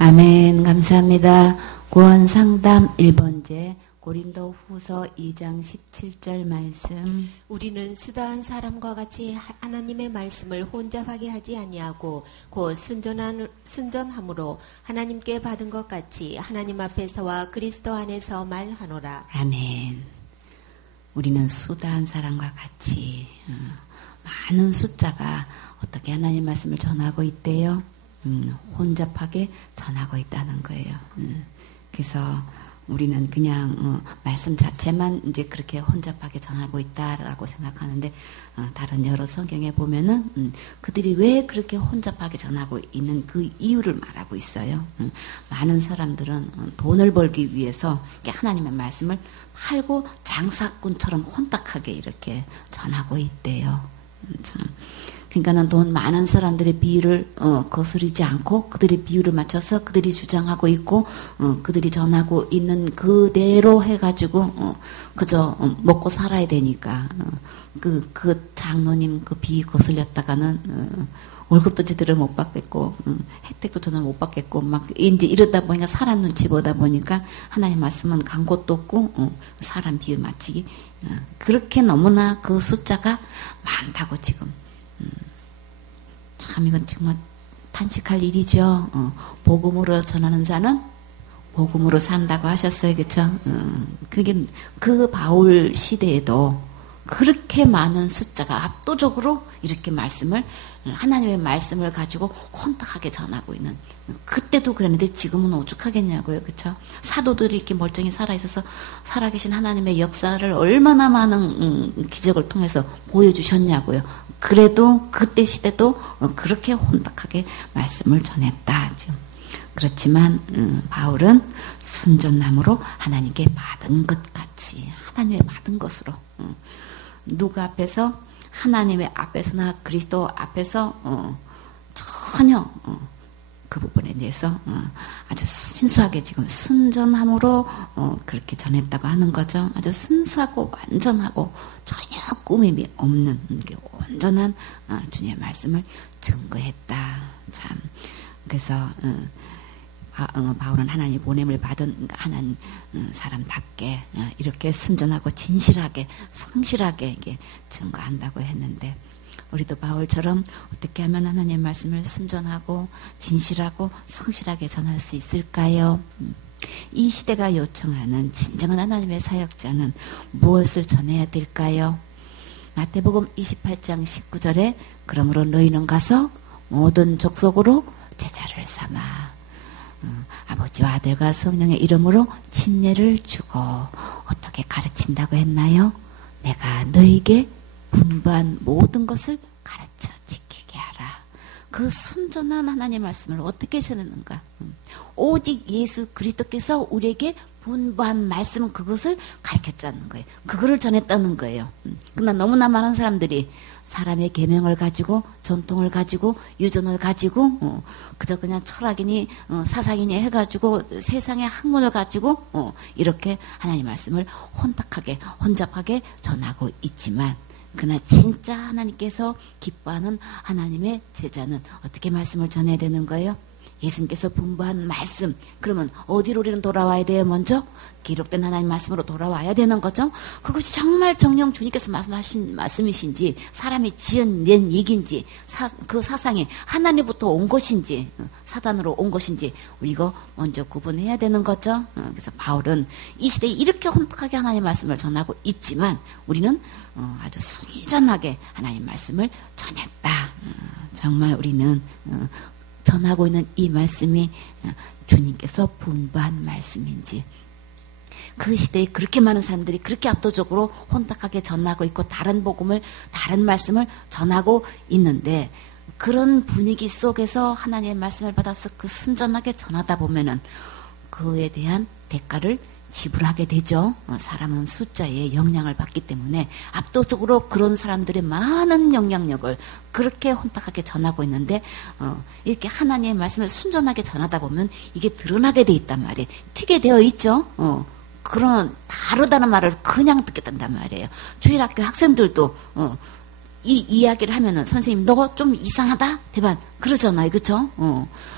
아멘. 감사합니다. 구원상담 1번째 고린도후서 2장 17절 말씀. 우리는 수다한 사람과 같이 하나님의 말씀을 혼잡하게 하지 아니하고 곧 순전함으로 하나님께 받은 것 같이 하나님 앞에서와 그리스도 안에서 말하노라. 아멘. 우리는 수다한 사람과 같이 많은 숫자가 어떻게 하나님 말씀을 전하고 있대요? 혼잡하게 전하고 있다는 거예요. 그래서 우리는 그냥 말씀 자체만 이제 그렇게 혼잡하게 전하고 있다라고 생각하는데 다른 여러 성경에 보면은 그들이 왜 그렇게 혼잡하게 전하고 있는 그 이유를 말하고 있어요. 많은 사람들은 돈을 벌기 위해서 하나님의 말씀을 팔고 장사꾼처럼 혼탁하게 이렇게 전하고 있대요. 참. 그러니까는 돈 많은 사람들의 비유를 거스르지 않고 그들의 비유를 맞춰서 그들이 주장하고 있고 그들이 전하고 있는 그대로 해가지고 그저 먹고 살아야 되니까 그 장로님 그 비유 거슬렸다가는 월급도 제대로 못 받겠고 혜택도 저는 못 받겠고 막 이제 이러다 보니까 사람 눈치 보다 보니까 하나님 말씀은 간 곳도 없고 사람 비유 맞추기 그렇게 너무나 그 숫자가 많다고 지금. 참 이건 정말 탄식할 일이죠. 복음으로 전하는 자는 복음으로 산다고 하셨어요. 그렇죠? 그게 그 바울 시대에도 그렇게 많은 숫자가 압도적으로 이렇게 말씀을 하나님의 말씀을 가지고 혼탁하게 전하고 있는 그때도 그랬는데 지금은 오죽하겠냐고요. 그렇죠? 사도들이 이렇게 멀쩡히 살아있어서 살아계신 하나님의 역사를 얼마나 많은 기적을 통해서 보여주셨냐고요. 그래도 그때 시대도 그렇게 혼탁하게 말씀을 전했다. 지금. 그렇지만 바울은 순전함으로 하나님께 받은 것 같이 하나님의 받은 것으로 누구 앞에서 하나님의 앞에서나 그리스도 앞에서 전혀 그 부분에 대해서 아주 순수하게 지금 순전함으로 그렇게 전했다고 하는 거죠. 아주 순수하고 완전하고 전혀 꾸밈이 없는 온전한 주님의 말씀을 증거했다. 참 그래서 바울은 하나님 보냄을 받은 하나님 사람답게 이렇게 순전하고 진실하게 성실하게 이게 증거한다고 했는데 우리도 바울처럼 어떻게 하면 하나님의 말씀을 순전하고 진실하고 성실하게 전할 수 있을까요? 이 시대가 요청하는 진정한 하나님의 사역자는 무엇을 전해야 될까요? 마태복음 28장 19절에 그러므로 너희는 가서 모든 족속으로 제자를 삼아 아버지와 아들과 성령의 이름으로 침례를 주고 어떻게 가르친다고 했나요? 내가 너에게 분부한 모든 것을 가르쳐 지키게 하라. 그 순전한 하나님의 말씀을 어떻게 전하는가? 오직 예수 그리스도께서 우리에게 분부한 말씀은 그것을 가르쳤다는 거예요. 그거를 전했다는 거예요. 그러나 너무나 많은 사람들이 사람의 계명을 가지고 전통을 가지고 유전을 가지고 그저 그냥 철학이니 사상이니 해가지고 세상의 학문을 가지고 이렇게 하나님 말씀을 혼탁하게 혼잡하게 전하고 있지만 그러나 진짜 하나님께서 기뻐하는 하나님의 제자는 어떻게 말씀을 전해야 되는 거예요? 예수님께서 분부한 말씀. 그러면 어디로 우리는 돌아와야 돼요? 먼저 기록된 하나님 말씀으로 돌아와야 되는 거죠. 그것이 정말 정녕 주님께서 말씀하신 말씀이신지 사람이 지어낸 얘기인지 그 사상이 하나님부터 온 것인지 사단으로 온 것인지 우리가 먼저 구분해야 되는 거죠. 그래서 바울은 이 시대에 이렇게 혼탁하게 하나님 말씀을 전하고 있지만 우리는 아주 순전하게 하나님 말씀을 전했다. 정말 우리는 전하고 있는 이 말씀이 주님께서 분부한 말씀인지 그 시대에 그렇게 많은 사람들이 그렇게 압도적으로 혼탁하게 전하고 있고 다른 복음을 다른 말씀을 전하고 있는데 그런 분위기 속에서 하나님의 말씀을 받아서 그 순전하게 전하다 보면은 그에 대한 대가를 지불하게 되죠. 사람은 숫자에 영향을 받기 때문에 압도적으로 그런 사람들의 많은 영향력을 그렇게 혼탁하게 전하고 있는데 이렇게 하나님의 말씀을 순전하게 전하다 보면 이게 드러나게 돼 있단 말이에요. 튀게 되어 있죠. 그런 다르다는 말을 그냥 듣겠단단 말이에요. 주일학교 학생들도 이 이야기를 하면은 선생님 너 좀 이상하다 대반 그러잖아요, 그렇죠?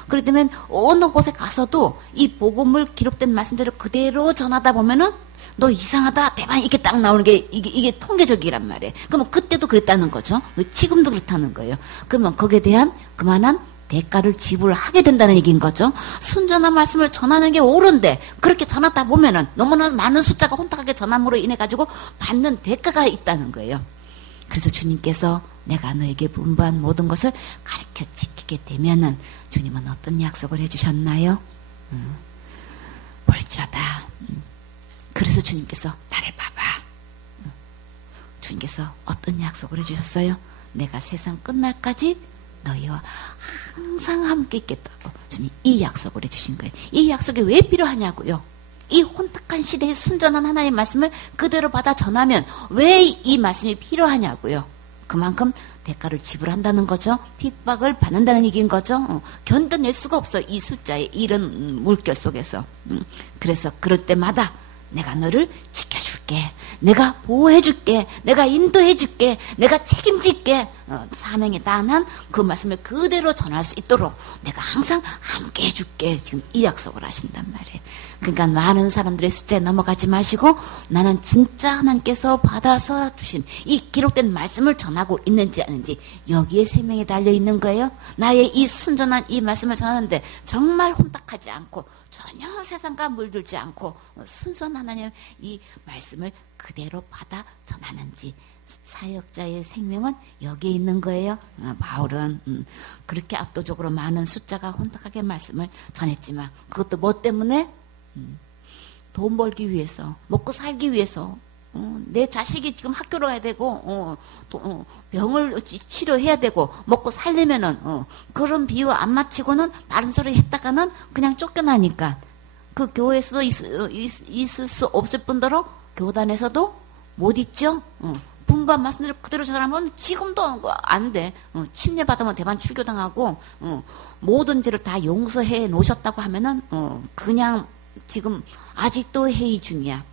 그렇다면 어느 곳에 가서도 이 복음을 기록된 말씀대로 그대로 전하다 보면은 너 이상하다 대반 이렇게 딱 나오는 게 이게 통계적이란 말이에요. 그러면 그때도 그랬다는 거죠. 지금도 그렇다는 거예요. 그러면 거기에 대한 그만한 대가를 지불하게 된다는 얘기인 거죠. 순전한 말씀을 전하는 게 옳은데 그렇게 전하다 보면은 너무나 많은 숫자가 혼탁하게 전함으로 인해 가지고 받는 대가가 있다는 거예요. 그래서 주님께서 내가 너에게 분부한 모든 것을 가르쳐 지키게 되면은 주님은 어떤 약속을 해주셨나요? 볼지어다. 그래서 주님께서 나를 봐봐. 주님께서 어떤 약속을 해주셨어요? 내가 세상 끝날까지 너희와 항상 함께 있겠다고 주님이 이 약속을 해주신 거예요. 이 약속이 왜 필요하냐고요? 이 혼탁한 시대에 순전한 하나님의 말씀을 그대로 받아 전하면 왜 이 말씀이 필요하냐고요? 그만큼 대가를 지불한다는 거죠. 핍박을 받는다는 얘기인 거죠. 견뎌낼 수가 없어. 이 숫자의 이런 물결 속에서. 그래서 그럴 때마다 내가 너를 지켜줄게. 내가 보호해줄게. 내가 인도해줄게. 내가 책임질게. 사명에 따른 그 말씀을 그대로 전할 수 있도록 내가 항상 함께 해줄게. 지금 이 약속을 하신단 말이에요. 그러니까 많은 사람들의 숫자에 넘어가지 마시고 나는 진짜 하나님께서 받아서 주신 이 기록된 말씀을 전하고 있는지 아닌지 여기에 생명이 달려있는 거예요. 나의 이 순전한 이 말씀을 전하는데 정말 혼탁하지 않고 전혀 세상과 물들지 않고 순수한 하나님의 이 말씀을 그대로 받아 전하는지 사역자의 생명은 여기에 있는 거예요. 바울은 그렇게 압도적으로 많은 숫자가 혼탁하게 말씀을 전했지만 그것도 뭐 때문에? 돈 벌기 위해서 먹고 살기 위해서 내 자식이 지금 학교로 가야 되고 병을 치료해야 되고 먹고 살려면은 그런 비유 안 맞히고는 바른 소리 했다가는 그냥 쫓겨나니까 그 교회에서도 있을 수 없을 뿐더러 교단에서도 못 있죠. 분반 말씀대로 그대로 전하면 지금도 안 돼. 침례 받으면 대반 출교당하고 모든 죄를 다 용서해 놓으셨다고 하면은 그냥 지금 아직도 회의 중이야.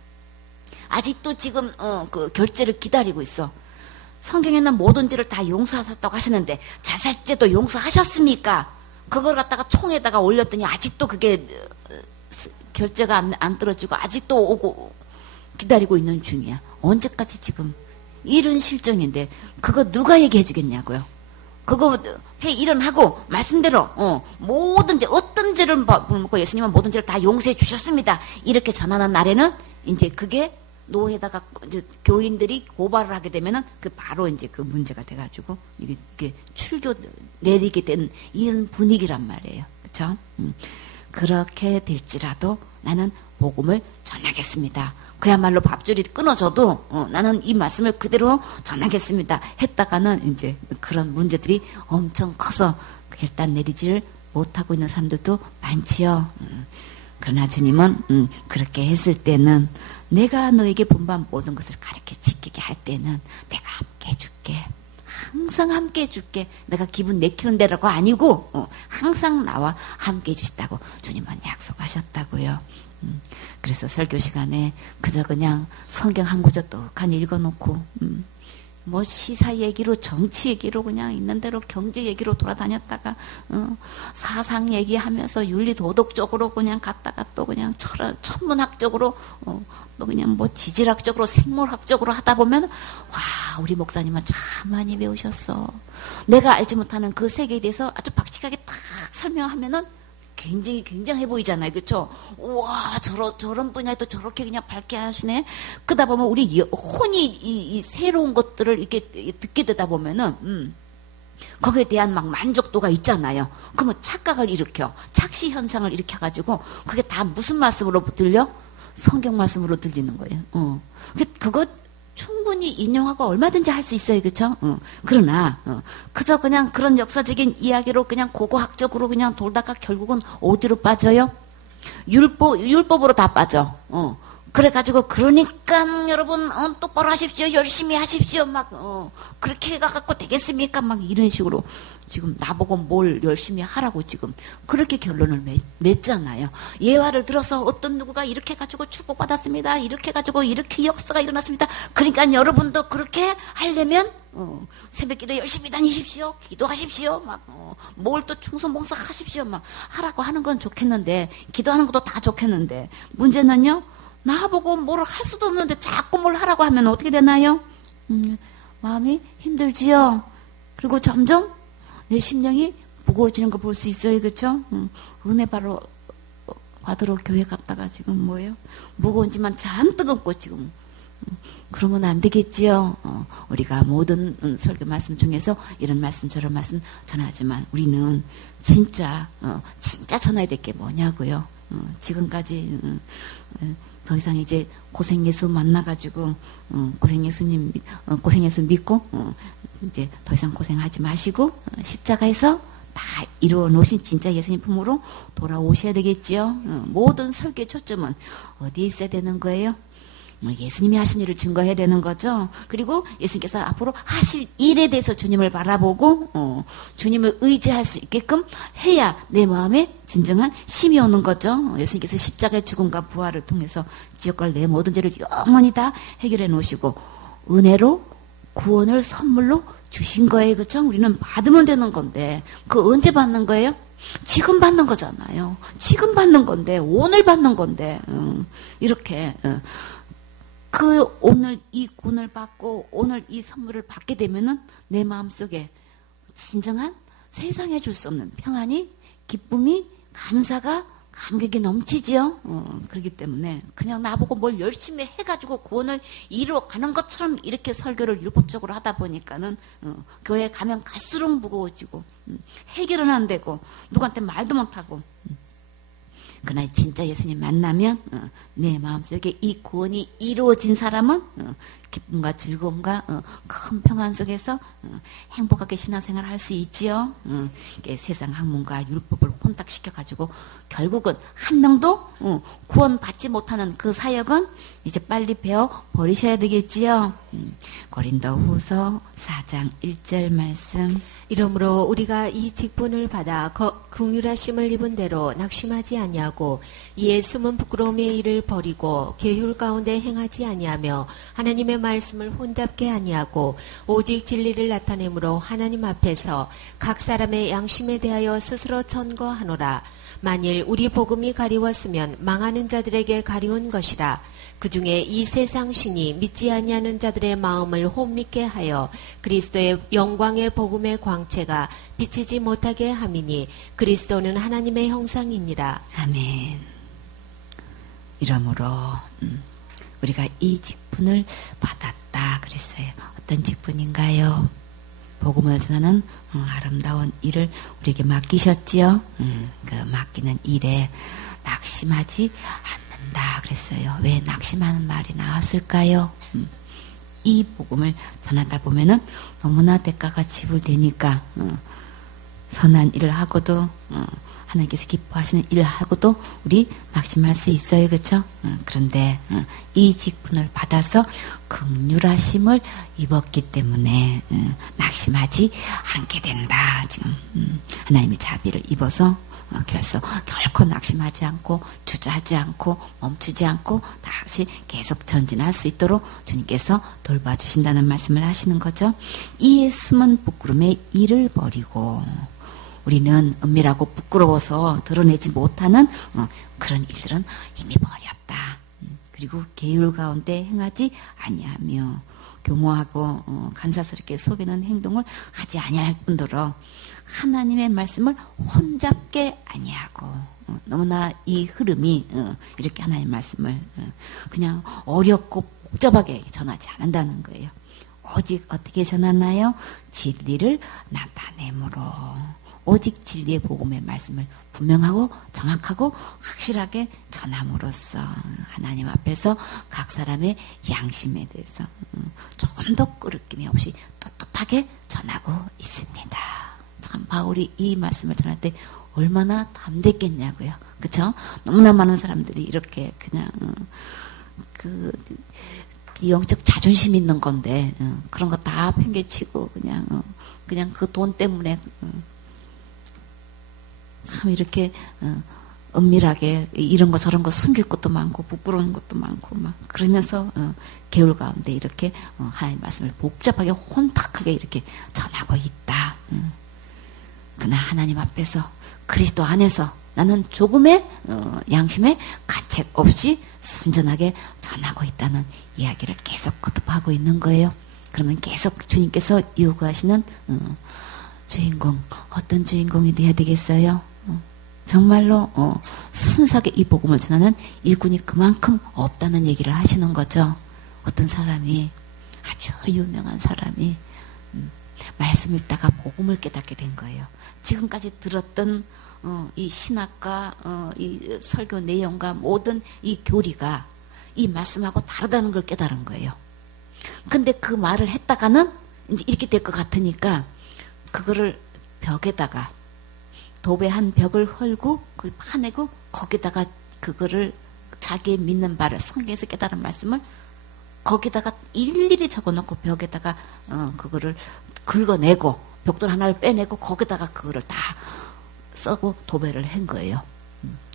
아직도 지금 그 결제를 기다리고 있어. 성경에는 모든 죄를 다 용서하셨다고 하시는데 자살죄도 용서하셨습니까? 그걸 갖다가 총에다가 올렸더니 아직도 그게 결제가 안 떨어지고 아직도 오고 기다리고 있는 중이야. 언제까지 지금 이런 실정인데 그거 누가 얘기해 주겠냐고요. 그거 일어나고 말씀대로 모든 죄 어떤 죄를 먹고 예수님은 모든 죄를 다 용서해 주셨습니다. 이렇게 전하는 날에는 이제 그게 노회다가 이제 교인들이 고발을 하게 되면은 그 바로 이제 그 문제가 돼가지고 이게 출교 내리게 된 이런 분위기란 말이에요. 그렇죠? 그렇게 될지라도 나는 복음을 전하겠습니다. 그야말로 밥줄이 끊어져도 나는 이 말씀을 그대로 전하겠습니다. 했다가는 이제 그런 문제들이 엄청 커서 결단 내리지를 못하고 있는 사람들도 많지요. 그러나 주님은 그렇게 했을 때는 내가 너에게 본반 모든 것을 가르쳐 지키게 할 때는 내가 함께 해줄게. 항상 함께 해줄게. 내가 기분 내키는 데라고 아니고 항상 나와 함께 해주시다고 주님은 약속하셨다고요. 그래서 설교 시간에 그저 그냥 성경 한 구절 떡하니 읽어놓고 뭐 시사 얘기로 정치 얘기로 그냥 있는 대로 경제 얘기로 돌아다녔다가 사상 얘기하면서 윤리 도덕적으로 그냥 갔다가 또 그냥 천문학적으로 또 그냥 뭐 지질학적으로 생물학적으로 하다 보면 와 우리 목사님은 참 많이 배우셨어. 내가 알지 못하는 그 세계에 대해서 아주 박식하게 딱 설명하면은 굉장히 굉장해 보이잖아요. 그렇죠? 와 저런 분야에도 저렇게 그냥 밝게 하시네. 그러다 보면 우리 혼이 이 새로운 것들을 이렇게 듣게 되다 보면은 거기에 대한 막 만족도가 있잖아요. 그러면 착각을 일으켜 착시 현상을 일으켜가지고 그게 다 무슨 말씀으로 들려? 성경 말씀으로 들리는 거예요. 그거 충분히 인용하고 얼마든지 할 수 있어요. 그렇죠? 그러나 그저 그냥 그런 역사적인 이야기로 그냥 고고학적으로 그냥 돌다가 결국은 어디로 빠져요? 율법으로 다 빠져. 그래가지고 그러니까 여러분 똑바로 하십시오. 열심히 하십시오. 막 그렇게 해가지고 되겠습니까? 막 이런 식으로 지금 나보고 뭘 열심히 하라고 지금 그렇게 결론을 맺잖아요. 예화를 들어서 어떤 누구가 이렇게 해가지고 축복받았습니다. 이렇게 해가지고 이렇게 역사가 일어났습니다. 그러니까 여러분도 그렇게 하려면 새벽기도 열심히 다니십시오. 기도하십시오. 막 뭘 또 충성봉사 하십시오. 막 하라고 하는 건 좋겠는데 기도하는 것도 다 좋겠는데 문제는요. 나보고 뭘 할 수도 없는데 자꾸 뭘 하라고 하면 어떻게 되나요? 마음이 힘들지요. 그리고 점점 내 심령이 무거워지는 거 볼 수 있어요. 그렇죠? 은혜 받으러 교회 갔다가 지금 뭐예요? 무거운지만 잔뜩 업고 지금 그러면 안 되겠지요. 우리가 모든 설교 말씀 중에서 이런 말씀 저런 말씀 전하지만 우리는 진짜 전해야 될 게 뭐냐고요. 지금까지 더 이상 이제 고생예수 만나가지고 고생예수님 고생예수 믿고 이제 더 이상 고생하지 마시고 십자가에서 다 이루어 놓으신 진짜 예수님 품으로 돌아오셔야 되겠지요. 모든 설교의 초점은 어디에 있어야 되는 거예요? 예수님이 하신 일을 증거해야 되는 거죠. 그리고 예수님께서 앞으로 하실 일에 대해서 주님을 바라보고 주님을 의지할 수 있게끔 해야 내 마음에 진정한 힘이 오는 거죠. 예수님께서 십자가의 죽음과 부활을 통해서 지옥과 내 모든 죄를 영원히 다 해결해 놓으시고 은혜로 구원을 선물로 주신 거예요. 그렇죠? 우리는 받으면 되는 건데 그 언제 받는 거예요? 지금 받는 거잖아요. 지금 받는 건데 오늘 받는 건데 이렇게 오늘 이 구원을 받고 오늘 이 선물을 받게 되면은 내 마음속에 진정한 세상에 줄 수 없는 평안이 기쁨이 감사가 감격이 넘치지요. 그렇기 때문에 그냥 나보고 뭘 열심히 해가지고 구원을 이루어가는 것처럼 이렇게 설교를 율법적으로 하다 보니까는 교회 가면 갈수록 무거워지고 해결은 안 되고 누구한테 말도 못하고 그러나 진짜 예수님 만나면 내 마음속에 이 구원이 이루어진 사람은 기쁨과 즐거움과 큰 평안 속에서 행복하게 신앙생활을 할 수 있지요. 세상 학문과 율법을 혼탁시켜가지고 결국은 한 명도 구원받지 못하는 그 사역은 이제 빨리 배워 버리셔야 되겠지요. 고린도후서 4장 1절 말씀. 이러므로 우리가 이 직분을 받아 긍휼하심을 입은 대로 낙심하지 아니하고 이에 숨은 부끄러움의 일을 버리고 계율 가운데 행하지 아니하며 하나님의 말씀을 혼잡게 아니하고 오직 진리를 나타내므로 하나님 앞에서 각 사람의 양심에 대하여 스스로 천거하노라. 만일 우리 복음이 가리웠으면 망하는 자들에게 가리운 것이라. 그 중에 이 세상 신이 믿지 아니하는 자들의 마음을 혼미케 하여 그리스도의 영광의 복음의 광채가 비치지 못하게 함이니 그리스도는 하나님의 형상이니라. 아멘. 이러므로 우리가 이 직분을 받았다 그랬어요. 어떤 직분인가요? 복음을 전하는 아름다운 일을 우리에게 맡기셨지요. 그 맡기는 일에 낙심하지 않는다 그랬어요. 왜 낙심하는 말이 나왔을까요? 이 복음을 전하다 보면은 너무나 대가가 지불되니까 선한 일을 하고도 하나님께서 기뻐하시는 일을 하고도 우리 낙심할 수 있어요. 그렇죠? 그런데 이 직분을 받아서 긍휼하심을 입었기 때문에 낙심하지 않게 된다. 지금 하나님의 자비를 입어서 결코 낙심하지 않고 주저하지 않고 멈추지 않고 다시 계속 전진할 수 있도록 주님께서 돌봐주신다는 말씀을 하시는 거죠. 이에 숨은 부끄러움의 일을 버리고 우리는 은밀하고 부끄러워서 드러내지 못하는 그런 일들은 이미 버렸다. 그리고 계율 가운데 행하지 아니하며 교모하고 간사스럽게 속이는 행동을 하지 아니할 뿐더러 하나님의 말씀을 혼잡게 아니하고 너무나 이 흐름이 이렇게 하나님의 말씀을 그냥 어렵고 복잡하게 전하지 않는다는 거예요. 오직 어떻게 전하나요? 진리를 나타내므로 오직 진리의 복음의 말씀을 분명하고 정확하고 확실하게 전함으로써 하나님 앞에서 각 사람의 양심에 대해서 조금도 끄르낌이 없이 떳떳하게 전하고 있습니다. 참 바울이 이 말씀을 전할 때 얼마나 담댔겠냐고요. 그렇죠? 너무나 많은 사람들이 이렇게 그냥 그 영적 자존심 있는 건데 그런 거 다 팽개치고 그냥 그 돈 때문에 참 이렇게 은밀하게 이런 거 저런 거 숨길 것도 많고 부끄러운 것도 많고 막 그러면서 개울 가운데 이렇게 하나님 말씀을 복잡하게 혼탁하게 이렇게 전하고 있다. 그러나 하나님 앞에서 그리스도 안에서 나는 조금의 양심의 가책 없이 순전하게 전하고 있다는 이야기를 계속 거듭하고 있는 거예요. 그러면 계속 주님께서 요구하시는 주인공, 어떤 주인공이 돼야 되겠어요? 정말로 순수하게 이 복음을 전하는 일꾼이 그만큼 없다는 얘기를 하시는 거죠. 어떤 사람이, 아주 유명한 사람이 말씀 읽다가 복음을 깨닫게 된 거예요. 지금까지 들었던 이 신학과 이 설교 내용과 모든 이 교리가 이 말씀하고 다르다는 걸 깨달은 거예요. 근데 그 말을 했다가는 이제 이렇게 될 것 같으니까 그거를 벽에다가 도배 한 벽을 헐고 그 파내고 거기다가 그거를 자기의 믿는 바를 성경에서 깨달은 말씀을 거기다가 일일이 적어놓고 벽에다가 그거를 긁어내고 벽돌 하나를 빼내고 거기다가 그거를 다 써고 도배를 한 거예요.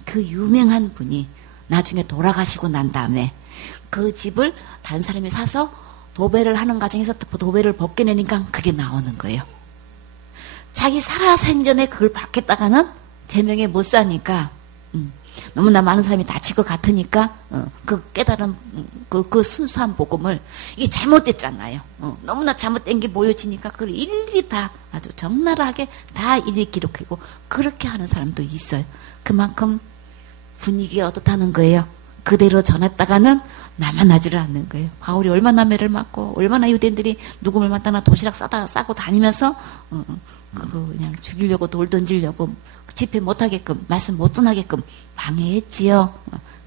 그 유명한 분이 나중에 돌아가시고 난 다음에 그 집을 다른 사람이 사서 도배를 하는 과정에서 도배를 벗겨내니까 그게 나오는 거예요. 자기 살아생전에 그걸 받겠다가는 제명에 못 사니까 너무나 많은 사람이 다칠 것 같으니까 그 깨달은 그 순수한 복음을 이게 잘못됐잖아요. 너무나 잘못된 게 보여지니까 그걸 일일이 다 아주 적나라하게 다 일일이 기록하고 그렇게 하는 사람도 있어요. 그만큼 분위기가 어떻다는 거예요. 그대로 전했다가는 나만 하지를 않는 거예요. 바울이 얼마나 매를 맞고 얼마나 유대인들이 누구를 만나나 도시락 싸고 다니면서 그거 그냥 죽이려고 돌 던지려고 집회 못하게끔 말씀 못 전하게끔 방해했지요.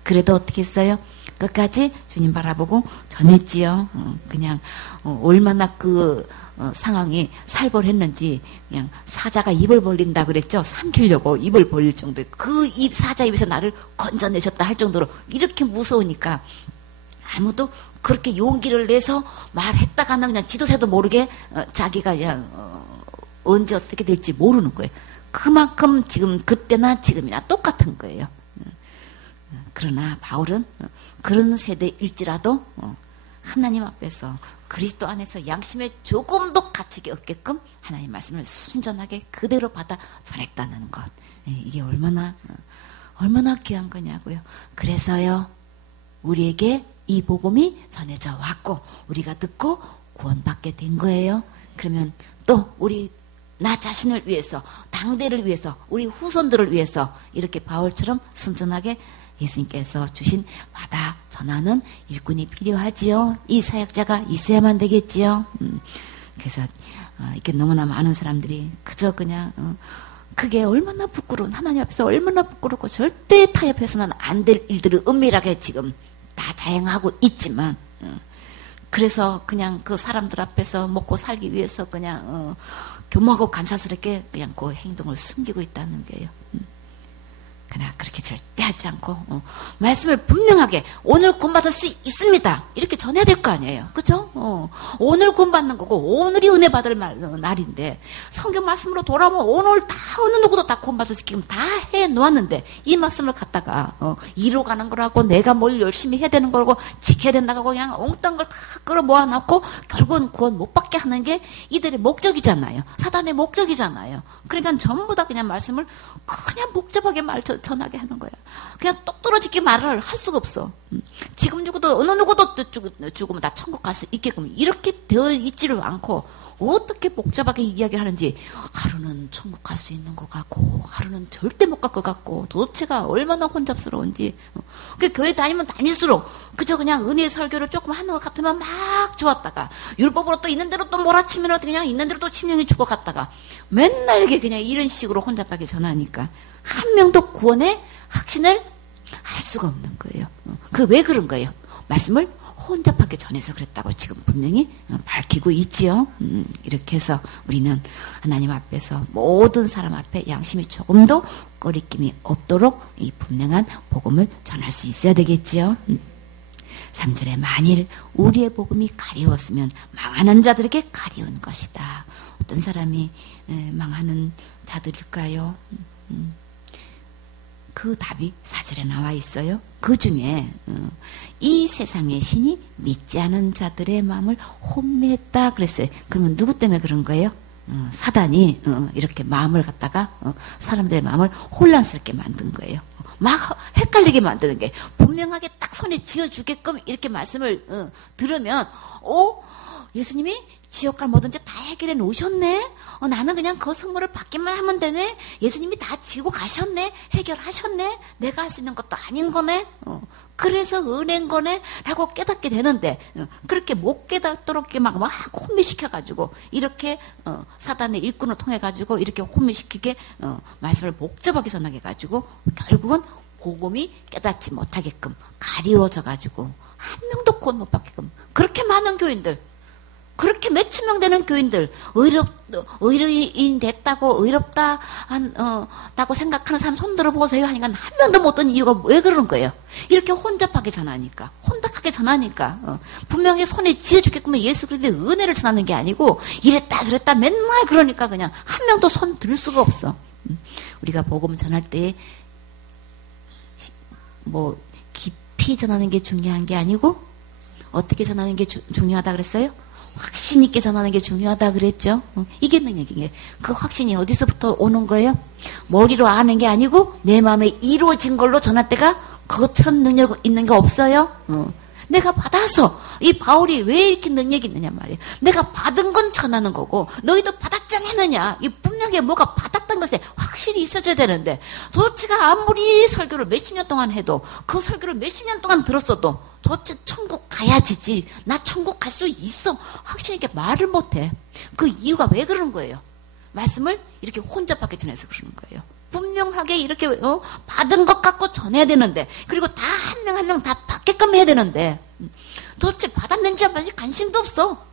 그래도 어떻게 했어요? 끝까지 주님 바라보고 전했지요. 그냥 얼마나 그 상황이 살벌했는지 그냥 사자가 입을 벌린다 그랬죠. 삼키려고 입을 벌릴 정도에 그 사자 입에서 나를 건져내셨다 할 정도로 이렇게 무서우니까 아무도 그렇게 용기를 내서 말했다가는 그냥 지도새도 모르게 자기가 그냥 언제 어떻게 될지 모르는 거예요. 그만큼 지금 그때나 지금이나 똑같은 거예요. 그러나 바울은 그런 세대일지라도 하나님 앞에서 그리스도 안에서 양심에 조금도 가책이 없게끔 하나님 말씀을 순전하게 그대로 받아 전했다는 것. 이게 얼마나 귀한 거냐고요. 그래서요 우리에게 이 복음이 전해져 왔고 우리가 듣고 구원받게 된 거예요. 그러면 또 우리 나 자신을 위해서 당대를 위해서 우리 후손들을 위해서 이렇게 바울처럼 순전하게 예수님께서 주신 받아 전하는 일꾼이 필요하지요. 이 사역자가 있어야만 되겠지요. 그래서 이렇게 너무나 많은 사람들이 그저 그냥 그게 얼마나 부끄러운 하나님 앞에서 얼마나 부끄럽고 절대 타협해서는 안 될 일들을 은밀하게 지금 다 자행하고 있지만 그래서 그냥 그 사람들 앞에서 먹고 살기 위해서 그냥 교묘하고 간사스럽게 그냥 그 행동을 숨기고 있다는 거예요. 그러나 그렇게 절대 하지 않고 말씀을 분명하게 오늘 구원받을 수 있습니다. 이렇게 전해야 될 거 아니에요. 그렇죠? 오늘 구원받는 거고 오늘이 은혜 받을 날인데 성경 말씀으로 돌아오면 오늘 다 어느 누구도 다 구원받을 수 있게끔 다 해놓았는데 이 말씀을 갖다가 이루어가는 거라고 내가 뭘 열심히 해야 되는 거라고 지켜야 된다고 그냥 엉뚱한 걸 다 끌어모아놓고 결국은 구원 못 받게 하는 게 이들의 목적이잖아요. 사단의 목적이잖아요. 그러니까 전부 다 그냥 말씀을 그냥 복잡하게 전하게 하는 거야. 그냥 똑 떨어지게 말을 할 수가 없어. 지금 죽어도 어느 누구도 죽으면 다 천국 갈 수 있게끔 이렇게 되어 있지를 않고 어떻게 복잡하게 이야기를 하는지 하루는 천국 갈 수 있는 것 같고 하루는 절대 못 갈 것 같고 도대체가 얼마나 혼잡스러운지. 그 교회 다니면 다닐수록 그저 그냥 은혜 설교를 조금 하는 것 같으면 막 좋았다가 율법으로 또 있는 대로 또 몰아치면 그냥 있는 대로 또 침령이 죽어갔다가 맨날 이게 그냥 이런 식으로 혼잡하게 전하니까 한 명도 구원의 확신을 할 수가 없는 거예요. 그 왜 그런 거예요? 말씀을 혼잡하게 전해서 그랬다고 지금 분명히 밝히고 있지요. 이렇게 해서 우리는 하나님 앞에서 모든 사람 앞에 양심이 조금도 꺼리낌이 없도록 이 분명한 복음을 전할 수 있어야 되겠지요. 3절에 만일 우리의 복음이 가리웠으면 망하는 자들에게 가리운 것이다. 어떤 사람이 망하는 자들일까요? 그 답이 4절에 나와 있어요. 그 중에 이 세상의 신이 믿지 않은 자들의 마음을 혼미했다 그랬어요. 그러면 누구 때문에 그런 거예요? 사단이 이렇게 마음을 갖다가 사람들의 마음을 혼란스럽게 만든 거예요. 막 헷갈리게 만드는 게 분명하게 딱 손에 쥐어주게끔 이렇게 말씀을 들으면 예수님이 지옥갈 뭐든지 다 해결해 놓으셨네. 나는 그냥 그 선물을 받기만 하면 되네. 예수님이 다 지고 가셨네. 해결하셨네. 내가 할 수 있는 것도 아닌 거네. 그래서 은혜인 거네. 라고 깨닫게 되는데 그렇게 못 깨닫도록 막 혼미시켜가지고 이렇게 사단의 일꾼을 통해가지고 이렇게 혼미시키게 말씀을 복잡하게 전하게가지고 결국은 복음이 깨닫지 못하게끔 가리워져가지고 한 명도 구원 못 받게끔 그렇게 많은 교인들 그렇게 몇천 명 되는 교인들 의뢰인 됐다고 의롭다고 생각하는 사람 손 들어보세요 하니까 한 명도 못 듣는 이유가 왜 그러는 거예요? 이렇게 혼잡하게 전하니까 혼탁하게 전하니까 분명히 손에 쥐어주겠구만 예수 그리스도의 은혜를 전하는 게 아니고 이랬다 저랬다 맨날 그러니까 그냥 한 명도 손 들 수가 없어. 우리가 복음 전할 때 뭐 깊이 전하는 게 중요한 게 아니고 어떻게 전하는 게 중요하다 그랬어요? 확신 있게 전하는 게 중요하다 그랬죠. 이게 능력이에요. 그 확신이 어디서부터 오는 거예요? 머리로 아는 게 아니고 내 마음에 이루어진 걸로 전할 때가 그것처럼 능력 있는 게 없어요. 내가 받아서 이 바울이 왜 이렇게 능력이 있느냐 말이에요. 내가 받은 건 전하는 거고 너희도 받았지 않느냐. 이 분명히 뭐가 받았다는 것에 확실히 있어줘야 되는데 도대체가 아무리 설교를 몇십 년 동안 해도 그 설교를 몇십 년 동안 들었어도 도대체 천국 가야지지 나 천국 갈 수 있어 확실히 이렇게 말을 못해. 그 이유가 왜 그런 거예요? 말씀을 이렇게 혼잡하게 전해서 그러는 거예요. 분명하게 이렇게 받은 것 갖고 전해야 되는데 그리고 다 한 명 한 명 다 받게끔 해야 되는데 도대체 받았는지 안 받는지 관심도 없어.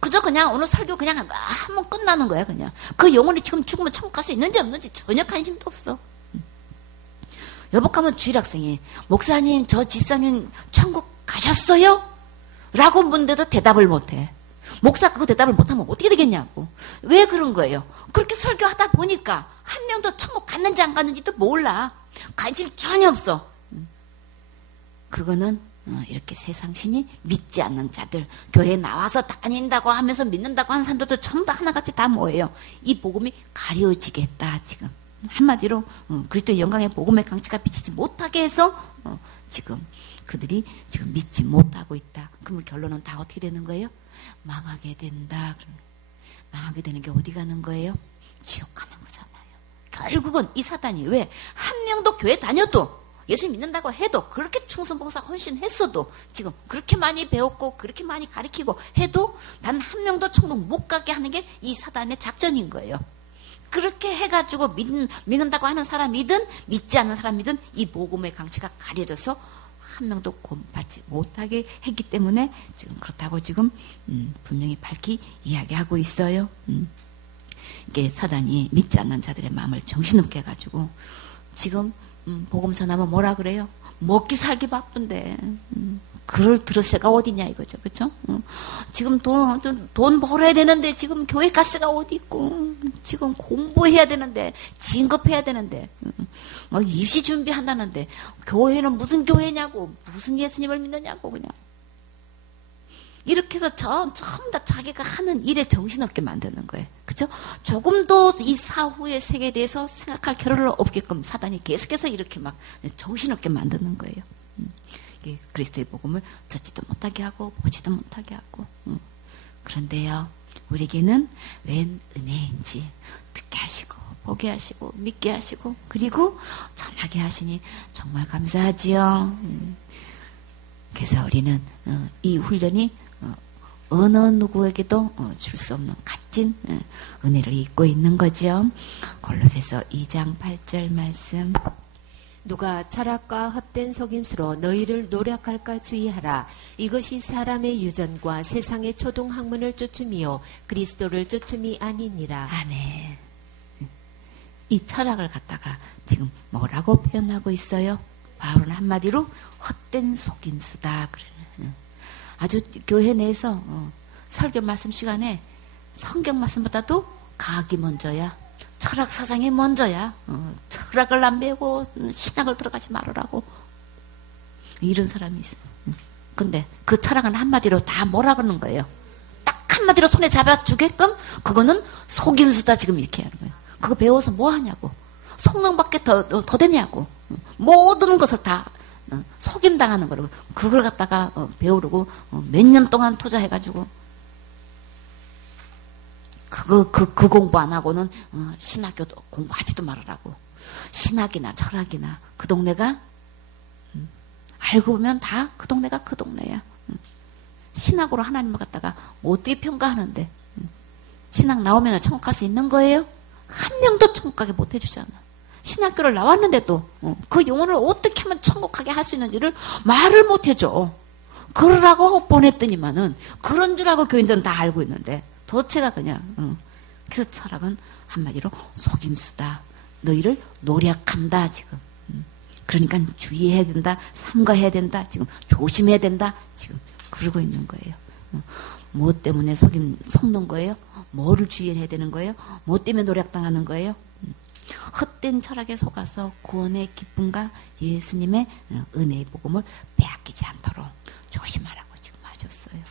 그저 그냥 오늘 설교 그냥 한번 끝나는 거야. 그냥 그 영혼이 지금 죽으면 천국 갈 수 있는지 없는지 전혀 관심도 없어. 여복하면 주일학생이 목사님 저 집사님 천국 가셨어요? 라고 묻는데도 대답을 못해. 목사 그거 대답을 못하면 어떻게 되겠냐고. 왜 그런 거예요? 그렇게 설교하다 보니까 한 명도 천국 갔는지 안 갔는지도 몰라. 관심 전혀 없어. 그거는 이렇게 세상신이 믿지 않는 자들 교회에 나와서 다닌다고 하면서 믿는다고 하는 사람들도 전부 다 하나같이 다 뭐예요? 이 복음이 가려지겠다 지금. 한마디로 그리스도의 영광의 복음의 강치가 비치지 못하게 해서 지금 그들이 지금 믿지 못하고 있다. 그러면 결론은 다 어떻게 되는 거예요? 망하게 된다. 망하게 되는 게 어디 가는 거예요? 지옥 가는 거잖아요. 결국은 이 사단이 왜 한 명도 교회 다녀도 예수 믿는다고 해도 그렇게 충성봉사 헌신했어도 지금 그렇게 많이 배웠고 그렇게 많이 가르치고 해도 단 한 명도 천국 못 가게 하는 게 이 사단의 작전인 거예요. 그렇게 해가지고 믿는다고 하는 사람이든 믿지 않는 사람이든 이 복음의 강치가 가려져서 한 명도 구원받지 못하게 했기 때문에 지금 그렇다고 지금 분명히 밝히 이야기하고 있어요. 이게 사단이 믿지 않는 자들의 마음을 정신없게 해가지고 지금 복음 전하면 뭐라 그래요? 먹기 살기 바쁜데 그럴 들을 새가 어디냐 이거죠. 그렇죠? 지금 돈 벌어야 되는데 지금 교회 갈 새가 어디 있고 지금 공부해야 되는데 진급해야 되는데 막 입시 준비한다는데 교회는 무슨 교회냐고 무슨 예수님을 믿느냐고 그냥 이렇게 해서 전부 다 자기가 하는 일에 정신없게 만드는 거예요. 그렇죠? 조금도 이 사후의 세계에 대해서 생각할 겨를을 없게끔 사단이 계속해서 이렇게 막 정신없게 만드는 거예요. 그리스도의 복음을 듣지도 못하게 하고 보지도 못하게 하고 그런데요 우리에게는 웬 은혜인지 듣게 하시고 보게 하시고 믿게 하시고 그리고 전하게 하시니 정말 감사하지요. 그래서 우리는 이 훈련이 어느 누구에게도 줄 수 없는 값진 은혜를 입고 있는 거죠. 골로새서 2장 8절 말씀 누가 철학과 헛된 속임수로 너희를 노력할까 주의하라. 이것이 사람의 유전과 세상의 초동학문을 쫓음이요 그리스도를 쫓음이 아니니라. 아멘. 이 철학을 갖다가 지금 뭐라고 표현하고 있어요? 바울은 한마디로 헛된 속임수다. 아주 교회 내에서 설교 말씀 시간에 성경 말씀보다도 과학이 먼저야. 철학 사상이 먼저야. 철학을 안 배우고 신학을 들어가지 말으라고. 이런 사람이 있어. 근데 그 철학은 한마디로 다 뭐라 그러는 거예요. 딱 한마디로 손에 잡아주게끔 그거는 속임수다 지금 이렇게 하는 거예요. 그거 배워서 뭐 하냐고. 속능밖에 더 되냐고. 모든 것을 다 속임당하는 거라고. 그걸 갖다가 배우려고 몇 년 동안 투자해가지고 그 공부 안 하고는 신학교 공부하지도 말으라고. 신학이나 철학이나 그 동네가 알고 보면 다 그 동네가 그 동네야. 신학으로 하나님을 갖다가 어떻게 평가하는데 신학 나오면 천국 갈 수 있는 거예요? 한 명도 천국 가게 못 해주잖아. 신학교를 나왔는데도 그 영혼을 어떻게 하면 천국 가게 할 수 있는지를 말을 못 해줘. 그러라고 보냈더니만은 그런 줄 알고 교인들은 다 알고 있는데 도대체가 그냥 그래서 철학은 한마디로 속임수다. 너희를 노력한다 지금. 그러니까 주의해야 된다. 삼가해야 된다. 지금 조심해야 된다. 지금 그러고 있는 거예요. 뭐 때문에 속는 거예요? 뭐를 주의해야 되는 거예요? 뭐 때문에 노력당하는 거예요? 헛된 철학에 속아서 구원의 기쁨과 예수님의 은혜의 복음을 빼앗기지 않도록 조심하라고 지금 하셨어요.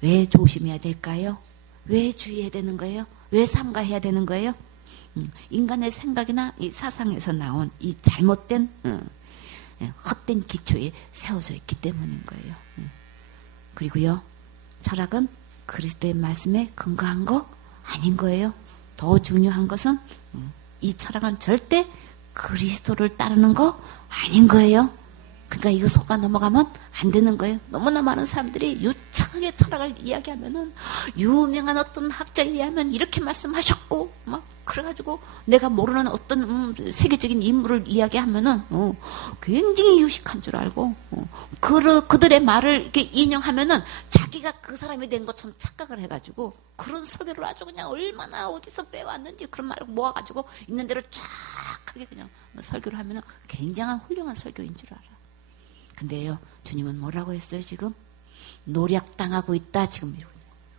왜 조심해야 될까요? 왜 주의해야 되는 거예요? 왜 삼가해야 되는 거예요? 인간의 생각이나 이 사상에서 나온 이 잘못된 헛된 기초에 세워져 있기 때문인 거예요. 그리고요, 철학은 그리스도의 말씀에 근거한 거 아닌 거예요. 더 중요한 것은 이 철학은 절대 그리스도를 따르는 거 아닌 거예요. 그러니까 이거 속아 넘어가면 안 되는 거예요. 너무나 많은 사람들이 유창하게 철학을 이야기하면은 유명한 어떤 학자에 의하면 이렇게 말씀하셨고 막 그래가지고 내가 모르는 어떤 세계적인 인물을 이야기하면은 굉장히 유식한 줄 알고 그들의 말을 이렇게 인용하면은 자기가 그 사람이 된 것처럼 착각을 해가지고 그런 설교를 아주 그냥 얼마나 어디서 빼왔는지 그런 말을 모아가지고 있는 대로 쫙 하게 그냥 설교를 하면은 굉장한 훌륭한 설교인 줄 알아. 근데요, 주님은 뭐라고 했어요, 지금? 노략당하고 있다, 지금 이러고.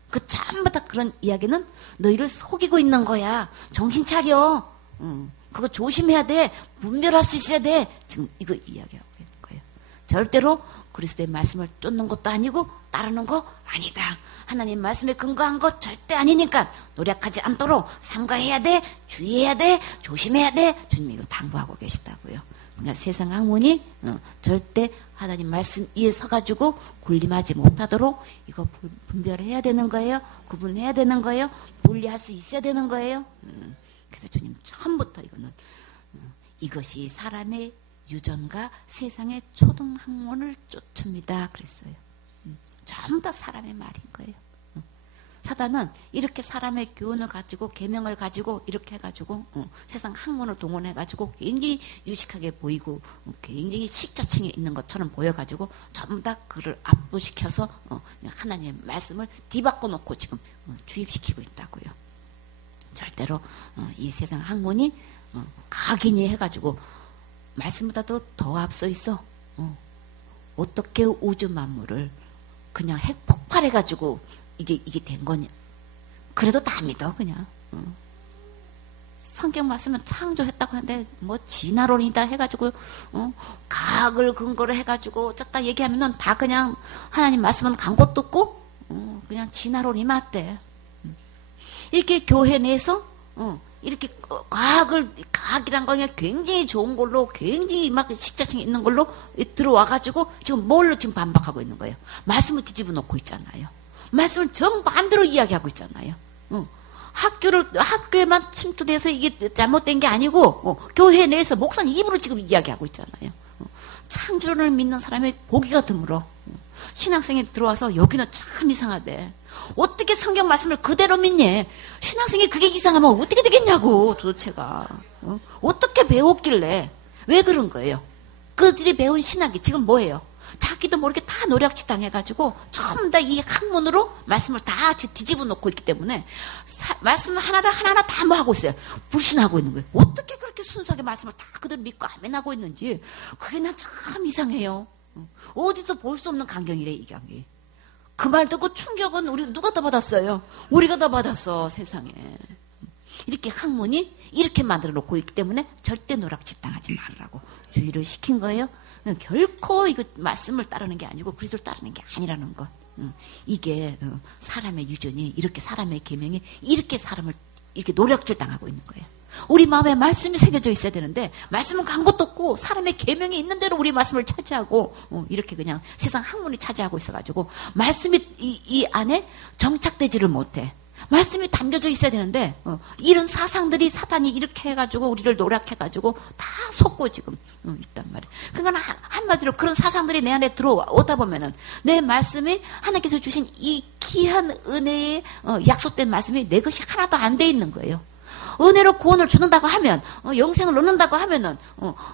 그 전부 다 그런 이야기는 너희를 속이고 있는 거야. 정신 차려. 그거 조심해야 돼. 분별할 수 있어야 돼. 지금 이거 이야기하고 있는 거예요. 절대로 그리스도의 말씀을 쫓는 것도 아니고 따르는 거 아니다. 하나님 말씀에 근거한 것 절대 아니니까 노력하지 않도록 삼가해야 돼. 주의해야 돼. 조심해야 돼. 주님이 이거 당부하고 계시다고요. 그러니까 세상 학문이 절대 하나님 말씀 위에 서가지고 군림하지 못하도록 이거 분별해야 되는 거예요. 구분해야 되는 거예요. 분리할 수 있어야 되는 거예요. 그래서 주님 처음부터 이거는 이것이 사람의 유전과 세상의 초등학문을 쫓습니다. 그랬어요. 전부 다 사람의 말인 거예요. 사단은 이렇게 사람의 교훈을 가지고 계명을 가지고 이렇게 해가지고 세상 학문을 동원해가지고 굉장히 유식하게 보이고 굉장히 식자층에 있는 것처럼 보여가지고 전부 다 그를 압도시켜서 하나님의 말씀을 뒤바꿔 놓고 지금 주입시키고 있다고요. 절대로 이 세상 학문이 각인이 해가지고 말씀보다도 더 앞서 있어. 어떻게 우주 만물을 그냥 핵 폭발해가지고 이게 된 거냐. 그래도 다 믿어, 그냥. 성경 말씀은 창조했다고 하는데, 뭐, 진화론이다 해가지고, 과학을 근거로 해가지고, 어쩌다 얘기하면은 다 그냥 하나님 말씀은 간 것도 없고, 그냥 진화론이 맞대. 이렇게 교회 내에서, 이렇게 과학이란 거 굉장히 좋은 걸로, 굉장히 막 식자층이 있는 걸로 들어와가지고, 지금 뭘로 지금 반박하고 있는 거예요? 말씀을 뒤집어 놓고 있잖아요. 말씀을 정반대로 이야기하고 있잖아요. 학교에만 침투돼서 이게 잘못된 게 아니고, 교회 내에서 목사님 입으로 지금 이야기하고 있잖아요. 창조론을 믿는 사람의 보기가 드물어. 신학생이 들어와서 여기는 참 이상하대. 어떻게 성경 말씀을 그대로 믿니? 신학생이 그게 이상하면 어떻게 되겠냐고, 도대체가. 어떻게 배웠길래? 왜 그런 거예요? 그들이 배운 신학이 지금 뭐예요? 자기도 모르게 다 노략질 당해가지고 전부 다 이 학문으로 말씀을 다 뒤집어 놓고 있기 때문에 말씀 하나하나 다 뭐 하고 있어요? 불신하고 있는 거예요. 어떻게 그렇게 순수하게 말씀을 다 그대로 믿고 아멘하고 있는지 그게 나 참 이상해요. 어디서 볼 수 없는 광경이래, 이 광경이. 그 말 듣고 충격은 우리 누가 다 받았어요? 우리가 다 받았어, 세상에. 이렇게 학문이 이렇게 만들어 놓고 있기 때문에 절대 노락질 당하지 말으라고 주의를 시킨 거예요. 결코 이거 말씀을 따르는 게 아니고 그리스도를 따르는 게 아니라는 것. 이게 사람의 유전이 이렇게 사람의 계명이 이렇게 사람을 이렇게 노력질 당하고 있는 거예요. 우리 마음에 말씀이 새겨져 있어야 되는데 말씀은 간 것도 없고 사람의 계명이 있는 대로 우리 말씀을 차지하고 이렇게 그냥 세상 학문이 차지하고 있어가지고 말씀이 이 안에 정착되지를 못해. 말씀이 담겨져 있어야 되는데 이런 사상들이 사단이 이렇게 해가지고 우리를 노력해가지고 다 속고 지금 있단 말이에요. 그러니까 한마디로 그런 사상들이 내 안에 들어오다 보면은 내 말씀이 하나님께서 주신 이 귀한 은혜의 약속된 말씀이 내 것이 하나도 안 돼 있는 거예요. 은혜로 구원을 주는다고 하면 영생을 얻는다고 하면은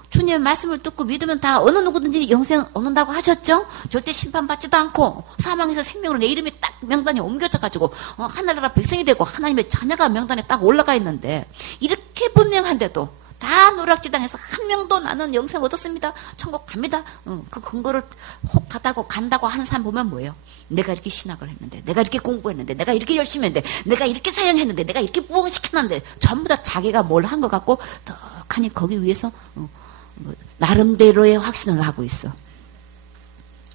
주님의 말씀을 듣고 믿으면 다 어느 누구든지 영생 얻는다고 하셨죠? 절대 심판받지도 않고 사망에서 생명으로 내 이름이 딱 명단에 옮겨져 가지고 하늘나라 백성이 되고 하나님의 자녀가 명단에 딱 올라가 있는데 이렇게 분명한데도 다 노략질당해서 한 명도 나는 영생 얻었습니다. 천국 갑니다. 그 근거를 혹 간다고 하는 사람 보면 뭐예요? 내가 이렇게 신학을 했는데, 내가 이렇게 공부했는데, 내가 이렇게 열심히 했는데, 내가 이렇게 사역했는데, 내가 이렇게 부흥시켰는데 전부 다 자기가 뭘 한 것 같고 떡하니 거기 위해서 나름대로의 확신을 하고 있어.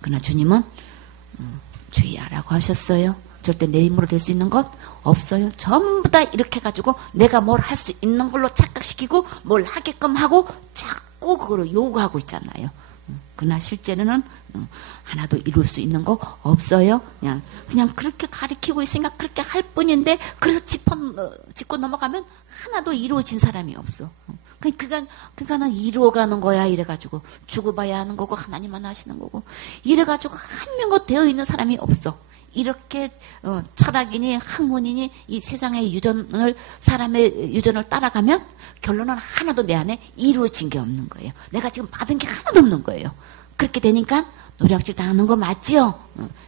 그러나 주님은 주의하라고 하셨어요. 절대 내 힘으로 될 수 있는 것 없어요. 전부 다 이렇게 해가지고 내가 뭘 할 수 있는 걸로 착각시키고 뭘 하게끔 하고 자꾸 그거를 요구하고 있잖아요. 그러나 실제로는 하나도 이룰 수 있는 거 없어요. 그냥 그렇게 가리키고 있으니까 그렇게 할 뿐인데 그래서 짚고 넘어가면 하나도 이루어진 사람이 없어. 그러니까는 이루어가는 거야 이래가지고 죽어봐야 하는 거고 하나님만 하시는 거고 이래가지고 한 명도 되어 있는 사람이 없어. 이렇게 철학이니 학문이니 이 세상의 유전을 사람의 유전을 따라가면 결론은 하나도 내 안에 이루어진 게 없는 거예요. 내가 지금 받은 게 하나도 없는 거예요. 그렇게 되니까 노략질 당하는 거 맞지요?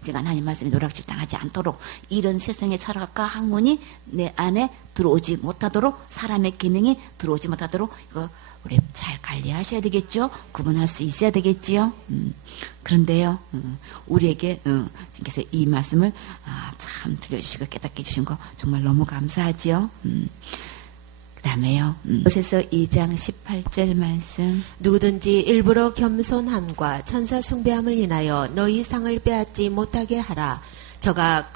제가 하나님 말씀이 노략질 당하지 않도록 이런 세상의 철학과 학문이 내 안에 들어오지 못하도록 사람의 계명이 들어오지 못하도록 이거 우리 잘 관리하셔야 되겠죠? 구분할 수 있어야 되겠지요? 그런데요, 우리에게 주님께서 이 말씀을 참 들려주시고 깨닫게 해주신 거 정말 너무 감사하지요? 그 다음에요. 그래서 2장 18절 말씀. 누구든지 일부러 겸손함과 천사 숭배함을 인하여 너희 상을 빼앗지 못하게 하라. 저가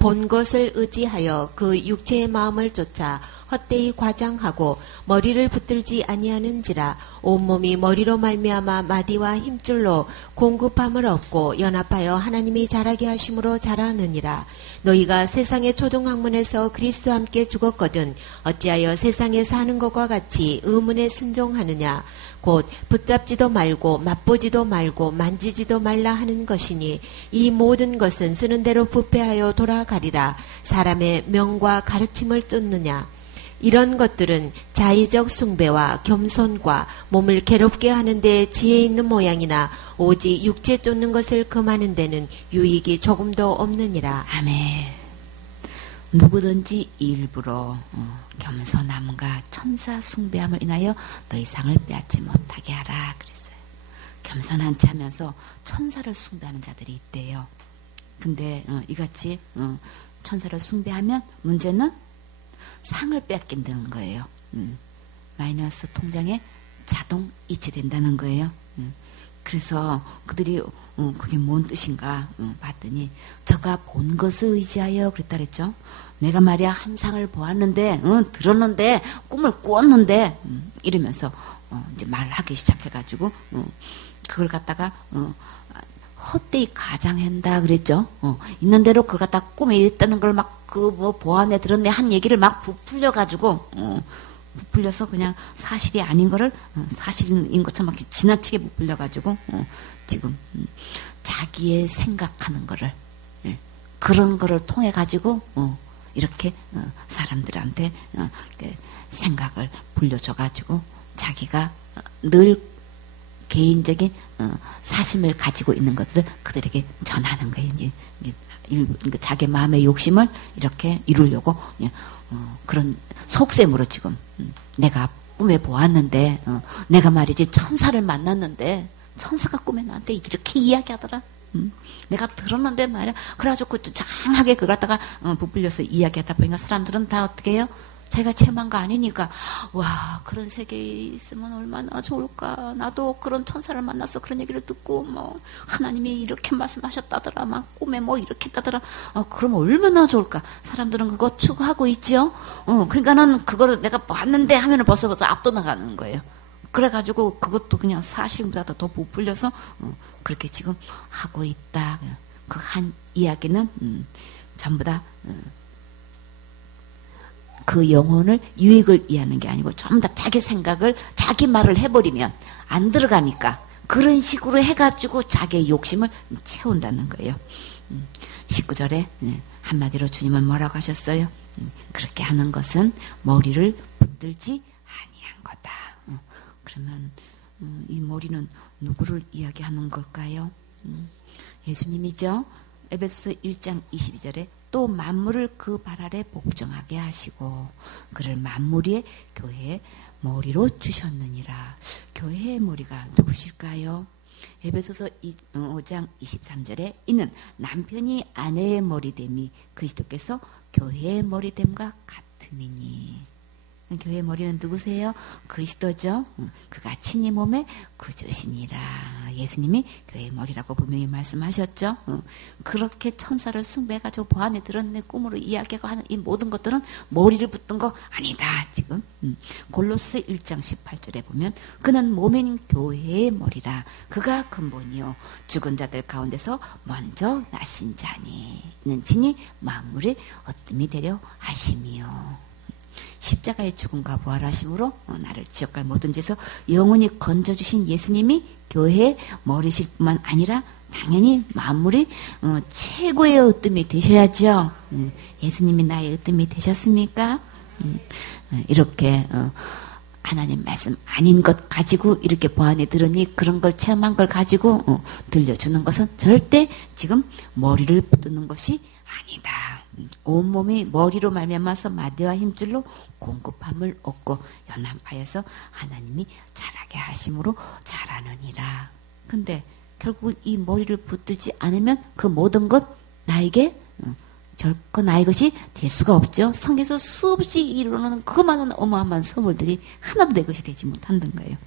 본 것을 의지하여 그 육체의 마음을 쫓아 헛되이 과장하고 머리를 붙들지 아니하는지라. 온몸이 머리로 말미암아 마디와 힘줄로 공급함을 얻고 연합하여 하나님이 자라게 하심으로 자라느니라. 너희가 세상의 초등학문에서 그리스도와 함께 죽었거든 어찌하여 세상에 사는 것과 같이 의문에 순종하느냐. 곧 붙잡지도 말고 맛보지도 말고 만지지도 말라 하는 것이니 이 모든 것은 쓰는 대로 부패하여 돌아가리라. 사람의 명과 가르침을 쫓느냐. 이런 것들은 자의적 숭배와 겸손과 몸을 괴롭게 하는 데 지혜 있는 모양이나 오직 육체 쫓는 것을 금하는 데는 유익이 조금도 없느니라. 아멘. 누구든지 일부러 겸손함과 천사 숭배함을 인하여 너희 상을 빼앗지 못하게 하라 그랬어요. 겸손한 체 하면서 천사를 숭배하는 자들이 있대요. 근데 이같이 천사를 숭배하면 문제는 상을 빼앗긴다는 거예요. 마이너스 통장에 자동 이체된다는 거예요. 그래서 그들이 그게 뭔 뜻인가 봤더니 저가 본 것을 의지하여 그랬다 그랬죠. 내가 말이야 한 상을 보았는데 들었는데 꿈을 꾸었는데 이러면서 이제 말하기 시작해가지고 그걸 갖다가 헛되이 가장한다 그랬죠. 있는 대로 그걸 갖다 꿈에 이랬다는 걸 막 그 뭐 보안에 들었네 한 얘기를 막 부풀려가지고 부풀려서 그냥 사실이 아닌 거를 사실인 것처럼 막 지나치게 부풀려가지고 지금 자기의 생각하는 거를 그런 거를 통해 가지고 이렇게 사람들한테 생각을 불려줘가지고 자기가 늘 개인적인 사심을 가지고 있는 것을 그들에게 전하는 거예요. 자기 마음의 욕심을 이렇게 이루려고 그런 속셈으로 지금 내가 꿈에 보았는데 내가 말이지 천사를 만났는데 천사가 꿈에 나한테 이렇게 이야기하더라. 내가 들었는데 말이야. 그래가지고 장하게 그걸 갖다가 부풀려서 이야기하다 보니까 사람들은 다 어떻게 해요? 자기가 체험한 거 아니니까 와 그런 세계에 있으면 얼마나 좋을까. 나도 그런 천사를 만나서 그런 얘기를 듣고 뭐 하나님이 이렇게 말씀하셨다더라. 막 꿈에 뭐 이렇게 했다더라. 그럼 얼마나 좋을까. 사람들은 그거 추구하고 있지요. 그러니까는 그거를 내가 봤는데 하면은 벌써 압도나가는 거예요. 그래가지고 그것도 그냥 사실보다 더 부풀려서 그렇게 지금 하고 있다. 그 한 이야기는 전부 다 그 영혼을 유익을 위하는 게 아니고 전부 다 자기 생각을 자기 말을 해버리면 안 들어가니까 그런 식으로 해가지고 자기의 욕심을 채운다는 거예요. 19절에 한마디로 주님은 뭐라고 하셨어요? 그렇게 하는 것은 머리를 붙들지 아니한 거다. 그러면 이 머리는 누구를 이야기하는 걸까요? 예수님이죠. 에베소서 1장 22절에 또 만물을 그 발 아래 복종하게 하시고 그를 만물 위에 교회의 머리로 주셨느니라. 교회의 머리가 누구실까요? 에베소서 5장 23절에 이는 남편이 아내의 머리됨이 그리스도께서 교회의 머리됨과 같음이니. 교회의 머리는 누구세요? 그리스도죠. 그가 친히 몸에 구주시니라. 예수님이 교회의 머리라고 분명히 말씀하셨죠. 그렇게 천사를 숭배해가지고 보안에 들었네 꿈으로 이야기하고 하는 이 모든 것들은 머리를 붙든 거 아니다. 지금 골로새 1장 18절에 보면 그는 몸인 교회의 머리라. 그가 근본이요 죽은 자들 가운데서 먼저 나신 자니 이는 친히 만물의 어뜸이 되려 하심이요. 십자가의 죽음과 부활하심으로 나를 지옥갈 모든 죄에서 영원히 건져주신 예수님이 교회의 머리실 뿐만 아니라 당연히 만물이 최고의 으뜸이 되셔야죠. 예수님이 나의 으뜸이 되셨습니까? 이렇게 하나님 말씀 아닌 것 가지고 이렇게 보안에 들으니 그런 걸 체험한 걸 가지고 들려주는 것은 절대 지금 머리를 붙드는 것이 아니다. 온몸이 머리로 말미암아서 마디와 힘줄로 공급함을 얻고 연합하여서 하나님이 자라게 하심으로 자라느니라. 근데 결국 이 머리를 붙들지 않으면 그 모든 것 나에게 결코 나의 것이 될 수가 없죠. 성에서 수없이 이루는 그 많은 어마어마한 선물들이 하나도 내 것이 되지 못한다는 거예요.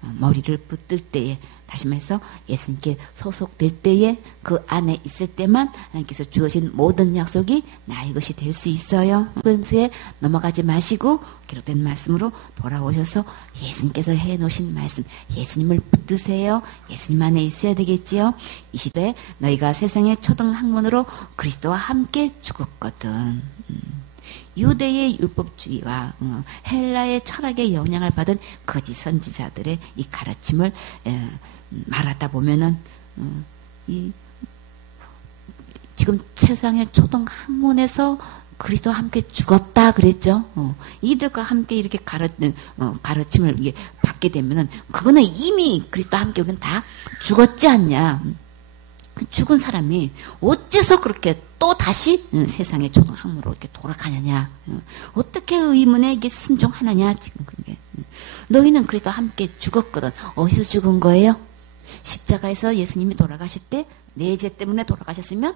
머리를 붙들 때에 다시 말해서 예수님께 소속될 때에 그 안에 있을 때만 하나님께서 주어진 모든 약속이 나의 것이 될 수 있어요. 그음수에 넘어가지 마시고 기록된 말씀으로 돌아오셔서 예수님께서 해놓으신 말씀 예수님을 붙드세요. 예수님 안에 있어야 되겠지요. 이 시대에 너희가 세상의 초등 학문으로 그리스도와 함께 죽었거든. 유대의 율법주의와 헬라의 철학의 영향을 받은 거짓 선지자들의 이 가르침을 말하다 보면은 지금 세상의 초등 학문에서 그리스도와 함께 죽었다 그랬죠. 이들과 함께 이렇게 가르침을 받게 되면은 그거는 이미 그리스도와 함께 우리는 다 죽었지 않냐. 죽은 사람이 어째서 그렇게 또 다시 세상의 초등학문으로 이렇게 돌아가느냐. 어떻게 의문에 이게 순종하느냐. 지금 그게. 너희는 그리스도와 함께 죽었거든. 어디서 죽은 거예요? 십자가에서 예수님이 돌아가실 때 내 죄 때문에 돌아가셨으면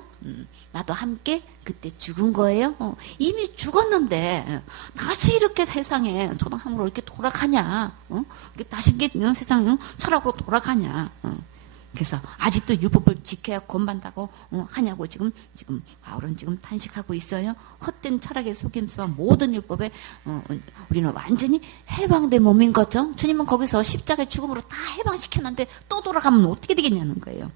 나도 함께 그때 죽은 거예요. 이미 죽었는데 다시 이렇게 세상에 초등학문으로 이렇게 돌아가냐. 다시 이게 세상 철학으로 돌아가냐. 그래서 아직도 율법을 지켜야 구원받는다고 하냐고 지금 바울은 지금 탄식하고 있어요. 헛된 철학의 속임수와 모든 율법에 우리는 완전히 해방된 몸인 거죠. 주님은 거기서 십자가의 죽음으로 다 해방시켰는데 또 돌아가면 어떻게 되겠냐는 거예요.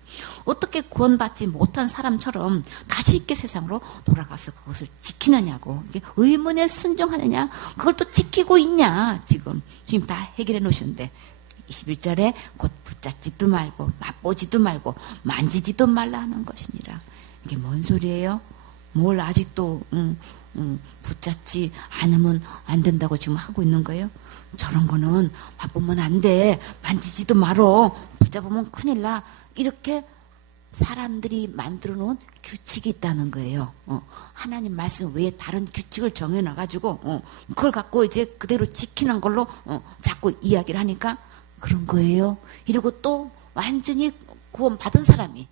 어떻게 구원받지 못한 사람처럼 다시 있게 세상으로 돌아가서 그것을 지키느냐고. 의문에 순종하느냐. 그걸 또 지키고 있냐. 지금 주님 다 해결해 놓으셨는데 21절에 곧 붙잡지도 말고 맛보지도 말고 만지지도 말라 하는 것이니라. 이게 뭔 소리예요? 뭘 아직도 붙잡지 않으면 안 된다고 지금 하고 있는 거예요? 저런 거는 맛보면 안 돼. 만지지도 말어. 붙잡으면 큰일 나. 이렇게 사람들이 만들어 놓은 규칙이 있다는 거예요. 하나님 말씀 외에 다른 규칙을 정해놔가지고 그걸 갖고 이제 그대로 지키는 걸로 자꾸 이야기를 하니까 그런 거예요. 이러고 또 완전히 구원받은 사람이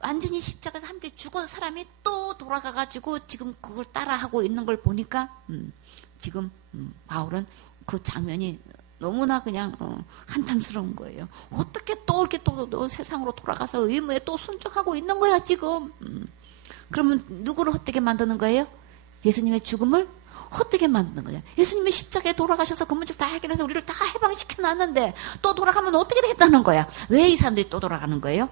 완전히 십자가에서 함께 죽은 사람이 또 돌아가가지고 지금 그걸 따라하고 있는 걸 보니까 지금 바울은 그 장면이 너무나 그냥 한탄스러운 거예요. 어떻게 또 이렇게 또 세상으로 돌아가서 의무에 또 순종하고 있는 거야 지금. 그러면 누구를 헛되게 만드는 거예요? 예수님의 죽음을 헛되게 만드는 거예요. 예수님이 십자가에 돌아가셔서 그 문제 다 해결해서 우리를 다 해방시켜 놨는데 또 돌아가면 어떻게 되겠다는 거야. 왜 이 사람들이 또 돌아가는 거예요?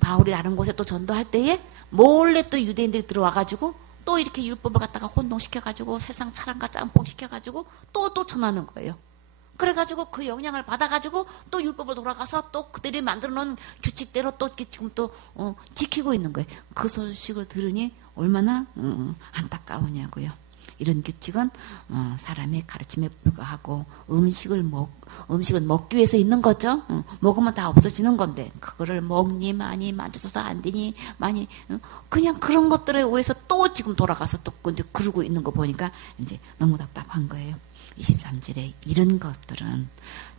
바울이 다른 곳에 또 전도할 때에 몰래 또 유대인들이 들어와가지고 또 이렇게 율법을 갖다가 혼동시켜가지고 세상 차량과 짬뽕시켜가지고 또 전하는 거예요. 그래가지고 그 영향을 받아가지고 또 율법으로 돌아가서 또 그들이 만들어 놓은 규칙대로 또 지금 또 지키고 있는 거예요. 그 소식을 들으니 얼마나 안타까우냐고요. 이런 규칙은 사람의 가르침에 불과하고 음식은 먹기 위해서 있는 거죠. 먹으면 다 없어지는 건데 그거를 먹니 많이 만져서도 안 되니 많이 그냥 그런 것들에 의해서 또 지금 돌아가서 또 이제 그러고 있는 거 보니까 이제 너무 답답한 거예요. 23절에 이런 것들은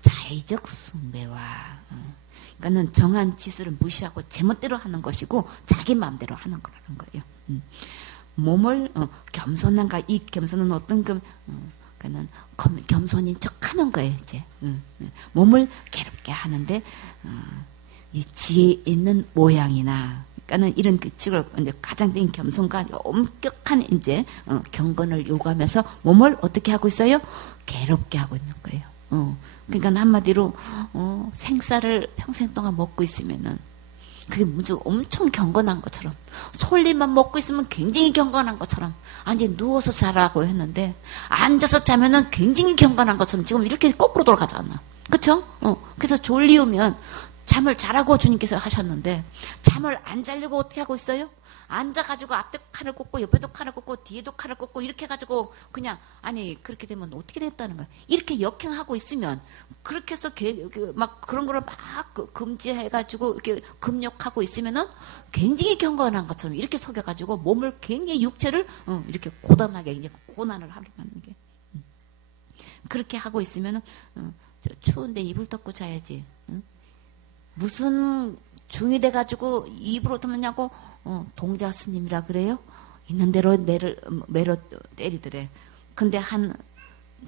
자의적 숭배와 그러니까는 정한 지수를 무시하고 제멋대로 하는 것이고 자기 마음대로 하는 거라는 거예요. 몸을 겸손한가 이 겸손은 어떤 그는 겸손인 척하는 거예요. 이제 몸을 괴롭게 하는데 이 지혜 있는 모양이나 그러니까는 이런 규칙을 이제 가장된 겸손과 엄격한 이제 경건을 요구하면서 몸을 어떻게 하고 있어요? 괴롭게 하고 있는 거예요. 그러니까 한마디로 생쌀을 평생 동안 먹고 있으면은 그게 무슨 엄청 경건한 것처럼 솔잎만 먹고 있으면 굉장히 경건한 것처럼 아니 누워서 자라고 했는데 앉아서 자면은 굉장히 경건한 것처럼 지금 이렇게 거꾸로 돌아가잖아. 그렇죠? 그래서 졸리우면 잠을 자라고 주님께서 하셨는데 잠을 안 자려고 어떻게 하고 있어요? 앉아가지고 앞에 칼을 꽂고 옆에도 칼을 꽂고 뒤에도 칼을 꽂고 이렇게 해가지고 그냥 아니 그렇게 되면 어떻게 됐다는 거야. 이렇게 역행하고 있으면 그렇게 해서 막 그런 거를 막 금지해가지고 이렇게 금욕하고 있으면은 굉장히 경건한 것처럼 이렇게 속여가지고 몸을 굉장히 육체를 이렇게 고단하게 이제 고난을 하게 만드는 게 그렇게 하고 있으면은 추운데 이불 덮고 자야지. 무슨 중이 돼가지고 입으로 덮느냐고 동자 스님이라 그래요? 있는 대로 매로 때리더래. 근데 한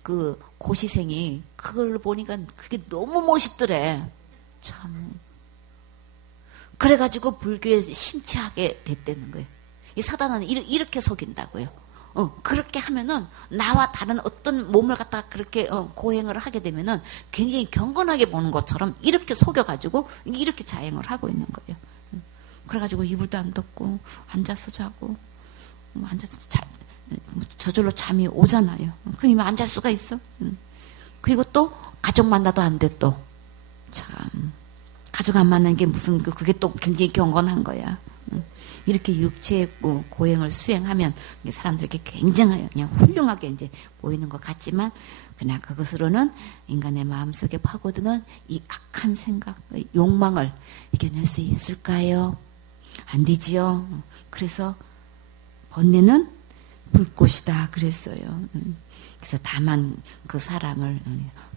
그 고시생이 그걸 보니까 그게 너무 멋있더래. 참. 그래가지고 불교에 심취하게 됐다는 거예요. 이 사단은 이렇게 속인다고요. 그렇게 하면은 나와 다른 어떤 몸을 갖다가 그렇게 고행을 하게 되면은 굉장히 경건하게 보는 것처럼 이렇게 속여가지고 이렇게 자행을 하고 있는 거예요. 그래가지고 이불도 안 덮고 앉아서 자고 앉아서 저절로 잠이 오잖아요. 그러면 앉을 수가 있어. 그리고 또 가족 만나도 안 돼 또. 참 가족 안 만나는 게 무슨 그게 또 굉장히 경건한 거야. 이렇게 육체의 고행을 수행하면 사람들에게 굉장히 그냥 훌륭하게 이제 보이는 것 같지만 그냥 그것으로는 인간의 마음속에 파고드는 이 악한 생각, 욕망을 이겨낼 수 있을까요? 안 되지요. 그래서 번뇌는 불꽃이다 그랬어요. 그래서 다만 그 사람을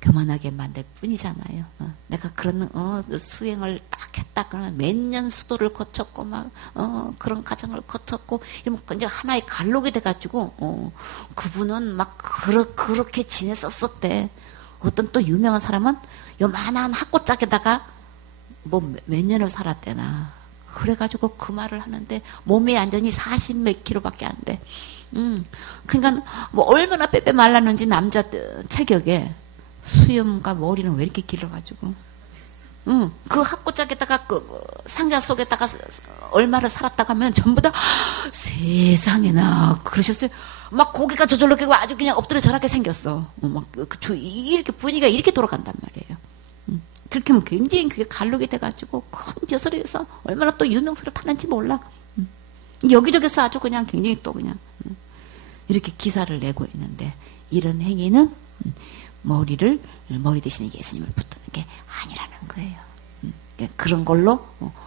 교만하게 만들 뿐이잖아요. 내가 그런 수행을 딱 했다 그러면 몇 년 수도를 거쳤고 막 그런 과정을 거쳤고 이러면 이제 하나의 갈록이 돼가지고 그분은 막 그렇게 지냈었대. 어떤 또 유명한 사람은 요만한 학고짝에다가 뭐 몇 년을 살았대나. 그래가지고 그 말을 하는데 몸이 완전히 40 몇 킬로밖에 안 돼. 그러니까 뭐 얼마나 빼빼 말랐는지 남자 체격에 수염과 머리는 왜 이렇게 길어가지고 그 학고짝에다가 그 상자 속에다가 얼마를 살았다고 하면 전부 다 세상에나 그러셨어요. 막 고개가 저절로 끼고 아주 그냥 엎드려 절하게 생겼어. 막 이렇게 분위기가 이렇게 돌아간단 말이에요. 그렇게 하면 굉장히 그게 갈록이 돼가지고 큰 벼슬에서 얼마나 또 유명세를 타는지 몰라. 여기저기서 아주 그냥 굉장히 또 그냥 이렇게 기사를 내고 있는데 이런 행위는 머리 대신에 예수님을 붙드는 게 아니라는 거예요. 그런 걸로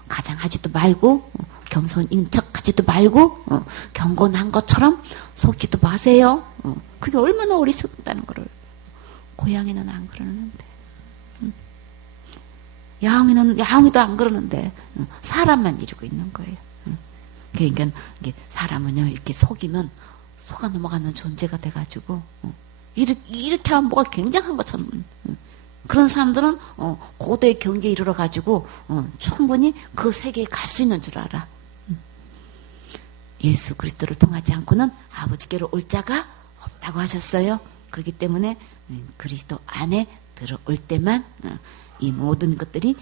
가장하지도 말고 겸손인 척하지도 말고 경건한 것처럼 속지도 마세요. 그게 얼마나 어리석다는 거를 고향에는 안 그러는데 야옹이도 안 그러는데 사람만 이러고 있는 거예요. 그러니까 이게 사람은요 이렇게 속이면 속아 넘어가는 존재가 돼가지고 이렇게 하면 뭐가 굉장한 것처럼 그런 사람들은 고도의 경지에 이르러 가지고 충분히 그 세계에 갈 수 있는 줄 알아. 예수 그리스도를 통하지 않고는 아버지께로 올 자가 없다고 하셨어요. 그렇기 때문에 그리스도 안에 들어올 때만 이 모든 것들이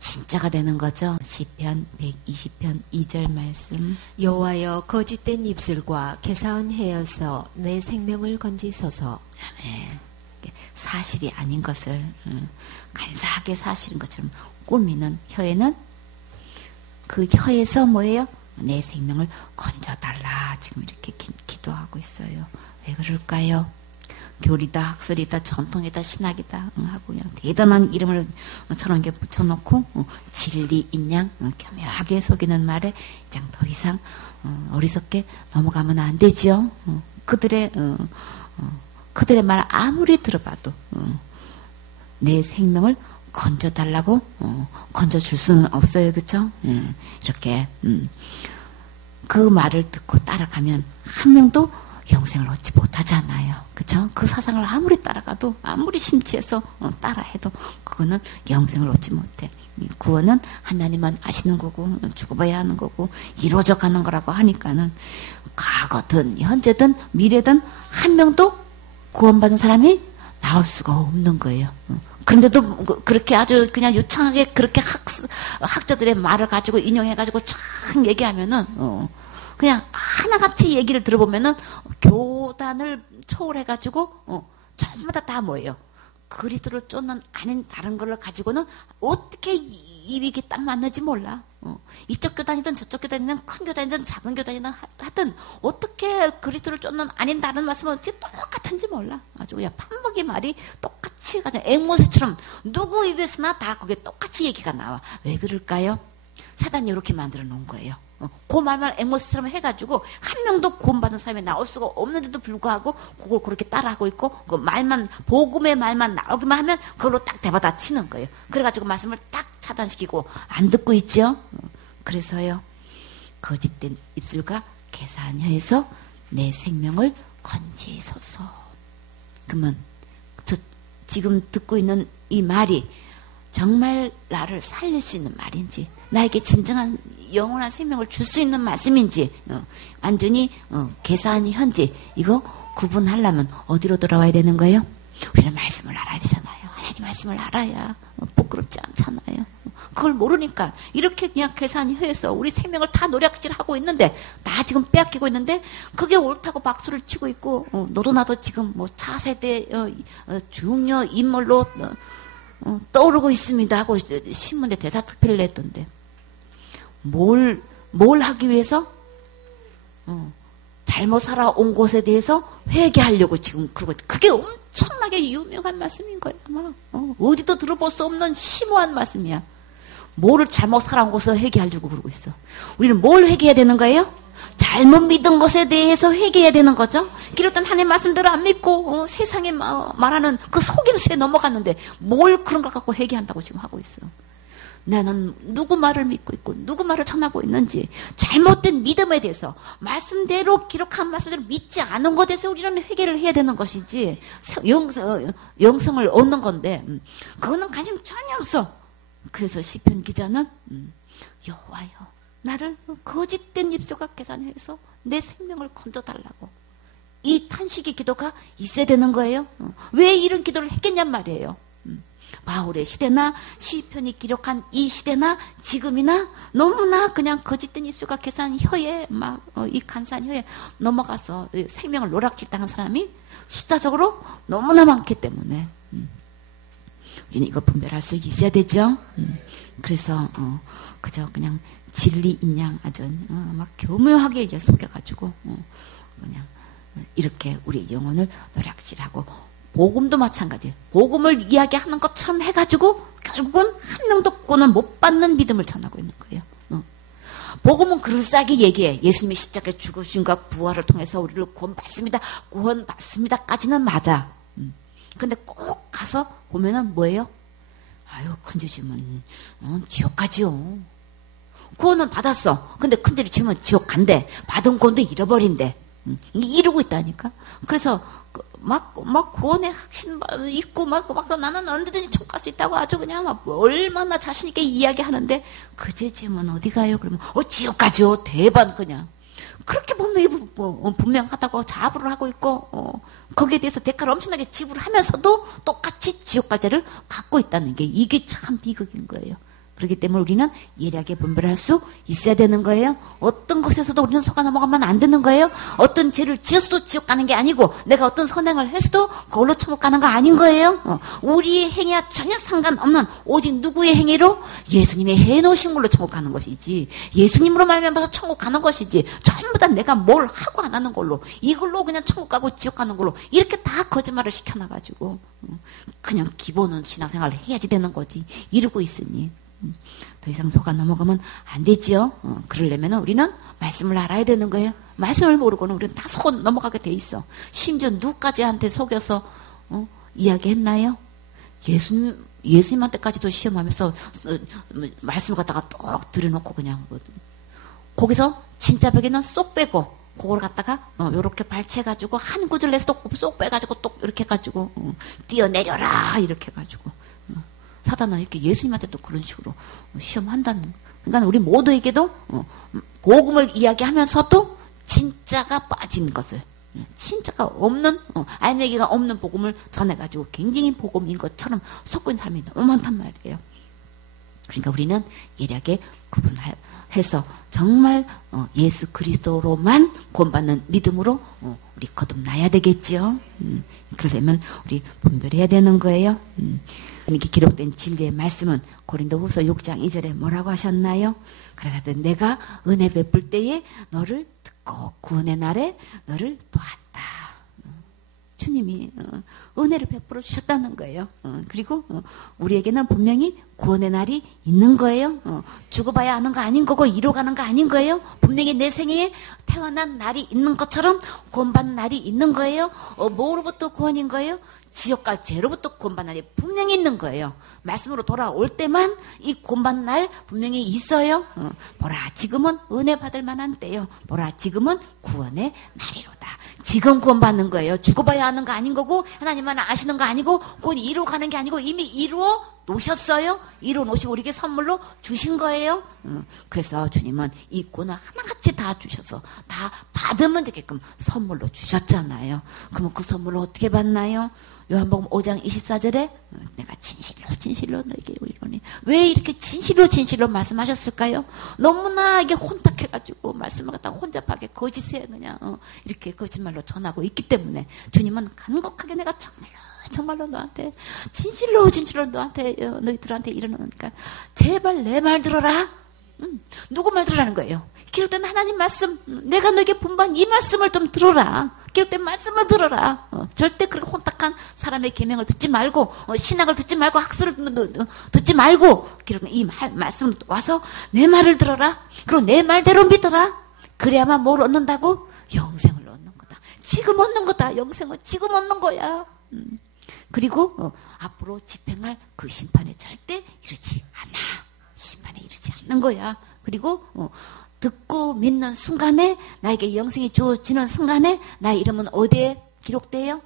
진짜가 되는 거죠. 시편 120편 2절 말씀. 여호와여 거짓된 입술과 개사한 혀여서 내 생명을 건지소서. 아멘. 사실이 아닌 것을 간사하게 사실인 것처럼 꾸미는 혀에는 그 혀에서 뭐예요? 내 생명을 건져달라. 지금 이렇게 기도하고 있어요. 왜 그럴까요? 교리다, 학설이다, 전통이다, 신학이다 하고 그냥 대단한 이름을 저런 게 붙여놓고 진리, 인양, 교묘하게 속이는 말에 더 이상 어리석게 넘어가면 안 되죠. 그들의 말 아무리 들어봐도 내 생명을 건져달라고 건져줄 수는 없어요. 그렇죠? 이렇게 그 말을 듣고 따라가면 한 명도 영생을 얻지 못하잖아요. 그렇죠? 그 사상을 아무리 따라가도 아무리 심취해서 따라해도 그거는 영생을 얻지 못해. 구원은 하나님만 아시는 거고 죽어봐야 하는 거고 이루어져 가는 거라고 하니까는 과거든 현재든 미래든 한 명도 구원받은 사람이 나올 수가 없는 거예요. 그런데도 그렇게 아주 그냥 유창하게 그렇게 학자들의 말을 가지고 인용해가지고 쫙 얘기하면은 그냥 하나같이 얘기를 들어보면은 교단을 초월해가지고 전부 다 뭐예요? 그리스도를 쫓는 아닌 다른 걸 가지고는 어떻게 입이 딱 맞는지 몰라. 이쪽 교단이든 저쪽 교단이든 큰 교단이든 작은 교단이든 하든 어떻게 그리스도를 쫓는 아닌 다른 말씀은 어떻게 똑같은지 몰라. 아주 그냥 판박이 말이 똑같이 가지고 앵무새처럼 누구 입에서나 다 그게 똑같이 얘기가 나와. 왜 그럴까요? 사단이 이렇게 만들어 놓은 거예요. 그 말만 앵무새처럼 해가지고 한 명도 구원받은 사람이 나올 수가 없는데도 불구하고 그걸 그렇게 따라하고 있고 그 말만 복음의 말만 나오기만 하면 그걸로 딱 대받아 치는 거예요. 그래가지고 말씀을 딱 차단시키고 안 듣고 있죠. 그래서요 거짓된 입술과 개사한 혀에서 내 생명을 건지소서. 그러면 저 지금 듣고 있는 이 말이 정말 나를 살릴 수 있는 말인지 나에게 진정한 영원한 생명을 줄 수 있는 말씀인지 완전히 계산이 현지 이거 구분하려면 어디로 돌아와야 되는 거예요? 우리는 말씀을 알아야 되잖아요. 하나님 말씀을 알아야 부끄럽지 않잖아요. 그걸 모르니까 이렇게 그냥 계산이 해서 우리 생명을 다 노략질하고 있는데 다 지금 빼앗기고 있는데 그게 옳다고 박수를 치고 있고 너도 나도 지금 뭐 차세대 중요 인물로 떠오르고 있습니다 하고 신문에 대사특필을 냈던데 뭘 하기 위해서 잘못 살아온 곳에 대해서 회개하려고 지금 그러고 그게 엄청나게 유명한 말씀인 거예요. 아마 어디도 들어볼 수 없는 심오한 말씀이야. 뭐를 잘못 살아온 곳에서 회개하려고 그러고 있어. 우리는 뭘 회개해야 되는 거예요? 잘못 믿은 것에 대해서 회개해야 되는 거죠. 기록된 하나님의 말씀대로 안 믿고 세상에 말하는 그 속임수에 넘어갔는데 뭘 그런 걸 갖고 회개한다고 지금 하고 있어. 나는 누구 말을 믿고 있고 누구 말을 전하고 있는지 잘못된 믿음에 대해서 말씀대로 기록한 말씀대로 믿지 않은 것에 대해서 우리는 회개를 해야 되는 것이지 영성을 얻는 건데 그거는 관심 전혀 없어. 그래서 시편 기자는 여호와여 나를 거짓된 입술과 계산해서 내 생명을 건져달라고 이 탄식의 기도가 있어야 되는 거예요. 왜 이런 기도를 했겠냔 말이에요. 바울의 시대나 시편이 기록한 이 시대나 지금이나 너무나 그냥 거짓된 입술과 계산 혀에 막 이 간사한 혀에 넘어가서 생명을 노략질 당한 사람이 숫자적으로 너무나 많기 때문에 우리는 이거 분별할 수 있어야 되죠. 그래서 그저 그냥 진리 인양 아주 막 교묘하게 이제 속여가지고 그냥 이렇게 우리 영혼을 노략질하고 복음도 마찬가지. 복음을 이야기하는 것처럼 해가지고 결국은 한 명도 구원을 못 받는 믿음을 전하고 있는 거예요. 복음은 그럴싸하게 얘기해. 예수님이 십자가에 죽으심과 부활을 통해서 우리를 구원받습니다. 구원받습니다까지는 맞아. 근데 꼭 가서 보면은 뭐예요? 아유, 큰 죄 지면 지옥 가지요. 구원은 받았어. 근데 큰 죄를 지면 지옥 간대. 받은 구원도 잃어버린대. 이러고 있다니까. 그래서 막 구원의 확신 있고 막 나는 언제든지 천국 갈 수 있다고 아주 그냥 막 얼마나 자신 있게 이야기하는데 그 죄 지으면 어디 가요? 그러면 지옥 가죠. 대반 그냥. 그렇게 분명하다고 자부를 하고 있고 거기에 대해서 대가를 엄청나게 지불하면서도 똑같이 지옥 갈 죄를 갖고 있다는 게 이게 참 비극인 거예요. 그렇기 때문에 우리는 예리하게 분별할 수 있어야 되는 거예요. 어떤 것에서도 우리는 속아 넘어가면 안 되는 거예요. 어떤 죄를 지었어도 지옥 가는 게 아니고 내가 어떤 선행을 했어도 그걸로 천국 가는 거 아닌 거예요. 우리의 행위와 전혀 상관없는 오직 누구의 행위로? 예수님의 해놓으신 걸로 천국 가는 것이지, 예수님으로 말미암아서 천국 가는 것이지, 전부 다 내가 뭘 하고 안 하는 걸로, 이걸로 그냥 천국 가고 지옥 가는 걸로 이렇게 다 거짓말을 시켜놔가지고 그냥 기본은 신앙생활을 해야지 되는 거지 이러고 있으니 더 이상 속아 넘어가면 안 되지요. 그러려면 우리는 말씀을 알아야 되는 거예요. 말씀을 모르고는 우리는 다 속아 넘어가게 돼 있어. 심지어 누구까지한테 속여서 이야기했나요? 예수님한테까지도 시험하면서 말씀을 갖다가 똑 들여놓고 그냥 거기서 진짜 벽에는 쏙 빼고 그걸 갖다가 요렇게 발치해가지고 한 구절 내서 쏙 빼가지고 또 이렇게 해가지고 뛰어내려라 이렇게 해가지고 사단은 이렇게 예수님한테도 그런 식으로 시험한다는 거예요. 그러니까 우리 모두에게도 복음을 이야기하면서도 진짜가 빠진 것을, 진짜가 없는 알맹이가 없는 복음을 전해가지고 굉장히 복음인 것처럼 섞고 있는 사람이 너무 많단 말이에요. 그러니까 우리는 예리하게 구분해서 정말 예수 그리스도로만 구원받는 믿음으로 우리 거듭나야 되겠죠. 그러려면 우리 분별해야 되는 거예요. 이렇게 기록된 진리의 말씀은 고린도후서 6장 2절에 뭐라고 하셨나요? 그래서 내가 은혜 베풀 때에 너를 듣고 구원의 날에 너를 도왔다. 주님이 은혜를 베풀어 주셨다는 거예요. 그리고 우리에게는 분명히 구원의 날이 있는 거예요. 죽어봐야 아는 거 아닌 거고 이뤄가는 거 아닌 거예요. 분명히 내 생애에 태어난 날이 있는 것처럼 구원받는 날이 있는 거예요. 뭐로부터 구원인 거예요? 지옥 갈 죄로부터 구원받는 날이 분명히 있는 거예요. 말씀으로 돌아올 때만 이 구원받는 날 분명히 있어요. 보라 지금은 은혜 받을 만한 때요. 보라 지금은 구원의 날이로다. 지금 구원받는 거예요. 죽어봐야 하는 거 아닌 거고 하나님만 아시는 거 아니고 곧 이루어 가는 게 아니고 이미 이루어 놓으셨어요. 이루어 놓으시고 우리에게 선물로 주신 거예요. 그래서 주님은 이 구원을 하나같이 다 주셔서 다 받으면 되게끔 선물로 주셨잖아요. 그러면 그 선물을 어떻게 받나요? 요한복음 5장 24절에 내가 진실로 너에게 이르노니. 왜 이렇게 진실로 말씀하셨을까요? 너무나 이게 혼탁해가지고 말씀을 갖다가 혼잡하게 거짓에 그냥 이렇게 거짓말로 전하고 있기 때문에 주님은 간곡하게 내가 정말로 너한테 진실로 너한테 너희들한테 이르노니까 제발 내 말 들어라. 누구 말 들으라는 거예요? 기록된 하나님 말씀, 내가 너에게 분부한 이 말씀을 좀 들어라. 기록된 말씀을 들어라. 절대 그렇게 혼탁한 사람의 계명을 듣지 말고 신학을 듣지 말고 학설을 듣지 말고 기록된 이 말씀을 와서 내 말을 들어라. 그리고 내 말대로 믿어라. 그래야만 뭘 얻는다고? 영생을 얻는 거다. 지금 얻는 거다. 영생은 지금 얻는 거야. 그리고 앞으로 집행할 그 심판에 절대 이르지 않아. 심판에 이르지 않는 거야. 그리고 듣고 믿는 순간에 나에게 영생이 주어지는 순간에 나의 이름은 어디에 기록돼요?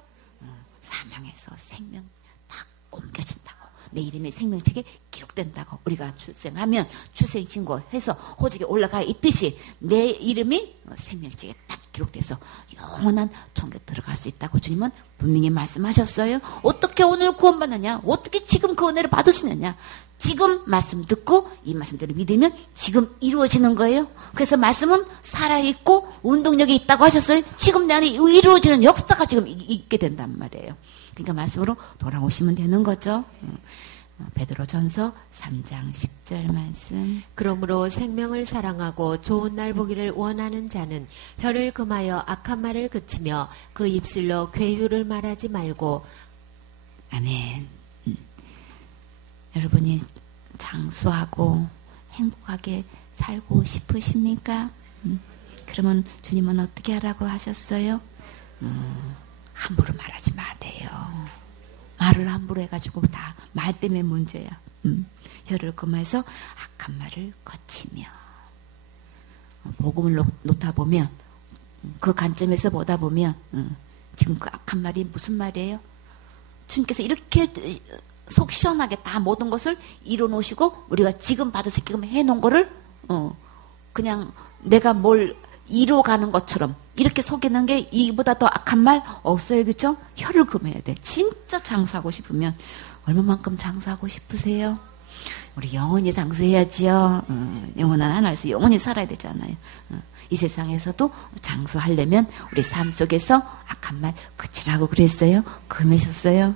사망에서 생명 딱 옮겨진다고. 내 이름이 생명책에 기록된다고. 우리가 출생하면 출생신고해서 호직에 올라가 있듯이 내 이름이 생명책에 딱 기록돼서 영원한 천국에 들어갈 수 있다고 주님은 분명히 말씀하셨어요. 어떻게 오늘 구원받느냐? 어떻게 지금 그 은혜를 받을 수 있느냐? 지금 말씀 듣고 이 말씀대로 믿으면 지금 이루어지는 거예요. 그래서 말씀은 살아있고 운동력이 있다고 하셨어요. 지금 내 안에 이루어지는 역사가 지금 있게 된단 말이에요. 그러니까 말씀으로 돌아오시면 되는 거죠. 베드로전서 3장 10절 말씀. 그러므로 생명을 사랑하고 좋은 날 보기를 원하는 자는 혀를 금하여 악한 말을 그치며 그 입술로 괴유를 말하지 말고. 아멘. 여러분이 장수하고 행복하게 살고 싶으십니까? 그러면 주님은 어떻게 하라고 하셨어요? 함부로 말하지 마세요. 말을 함부로 해가지고 다 말 때문에 문제야. 혀를 금해서 악한 말을 거치며. 복음을 놓다 보면, 그 관점에서 보다 보면, 지금 그 악한 말이 무슨 말이에요? 주님께서 이렇게 속 시원하게 다 모든 것을 이뤄놓으시고 우리가 지금 받으시게끔 해놓은 거를 그냥 내가 뭘 이뤄가는 것처럼 이렇게 속이는 게 이보다 더 악한 말 없어요. 그렇죠? 혀를 금해야 돼. 진짜 장수하고 싶으면 얼마만큼 장수하고 싶으세요? 우리 영원히 장수해야지요. 영원한 하나님께서 영원히 살아야 되잖아요. 이 세상에서도 장수하려면 우리 삶 속에서 악한 말 그치라고 그랬어요. 금하셨어요.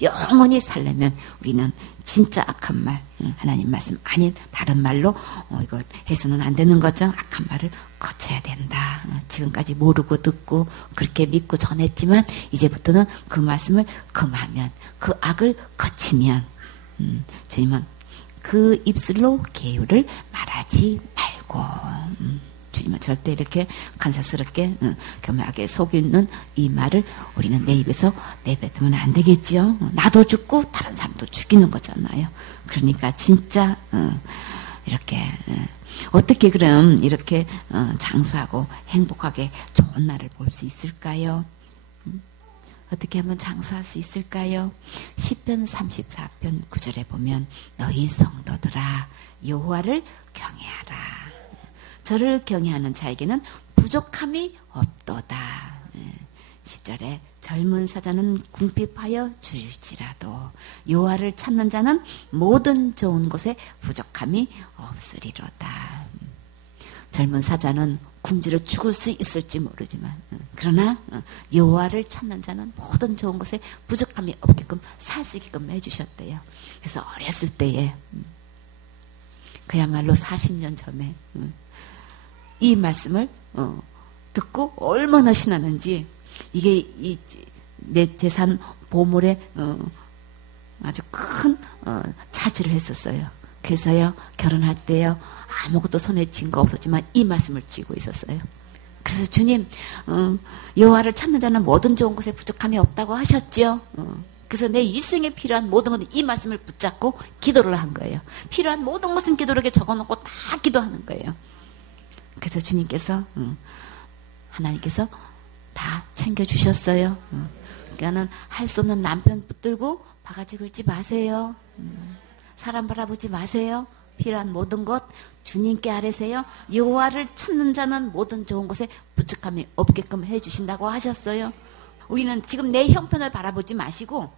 영원히 살려면 우리는 진짜 악한 말, 하나님 말씀 아닌 다른 말로 이걸 해서는 안 되는 거죠. 악한 말을 거쳐야 된다. 지금까지 모르고 듣고 그렇게 믿고 전했지만 이제부터는 그 말씀을 금하면, 그 악을 거치면 주님은 그 입술로 계율을 말하지 말고, 주님은 절대 이렇게 간사스럽게 교묘하게 속이는 이 말을 우리는 내 입에서 내뱉으면 안 되겠지요. 나도 죽고 다른 사람도 죽이는 거잖아요. 그러니까 진짜 이렇게 어떻게 그럼 이렇게 장수하고 행복하게 좋은 날을 볼 수 있을까요? 어떻게 하면 장수할 수 있을까요? 시편 34편 9절에 보면 너희 성도들아 여호와를 경외하라. 저를 경외하는 자에게는 부족함이 없도다. 10절에 젊은 사자는 궁핍하여 줄일지라도 여호와를 찾는 자는 모든 좋은 것에 부족함이 없으리로다. 젊은 사자는 굶주려 죽을 수 있을지 모르지만 그러나 여호와를 찾는 자는 모든 좋은 것에 부족함이 없게끔 살 수 있게끔 해주셨대요. 그래서 어렸을 때에 그야말로 40년 전에 이 말씀을 듣고 얼마나 신나는지, 이게 내 재산 보물에 아주 큰 차지를 했었어요. 그래서요 결혼할 때요 아무것도 손에 쥔 거 없었지만 이 말씀을 쥐고 있었어요. 그래서 주님 여호와를 찾는 자는 모든 좋은 것에 부족함이 없다고 하셨죠. 그래서 내 일생에 필요한 모든 것은 이 말씀을 붙잡고 기도를 한 거예요. 필요한 모든 것은 기도록에 적어놓고 다 기도하는 거예요. 그래서 주님께서 하나님께서 다 챙겨주셨어요. 그러니까는 할 수 없는 남편 붙들고 바가지 긁지 마세요. 사람 바라보지 마세요. 필요한 모든 것 주님께 아뢰세요. 여호와를 찾는 자는 모든 좋은 것에 부족함이 없게끔 해주신다고 하셨어요. 우리는 지금 내 형편을 바라보지 마시고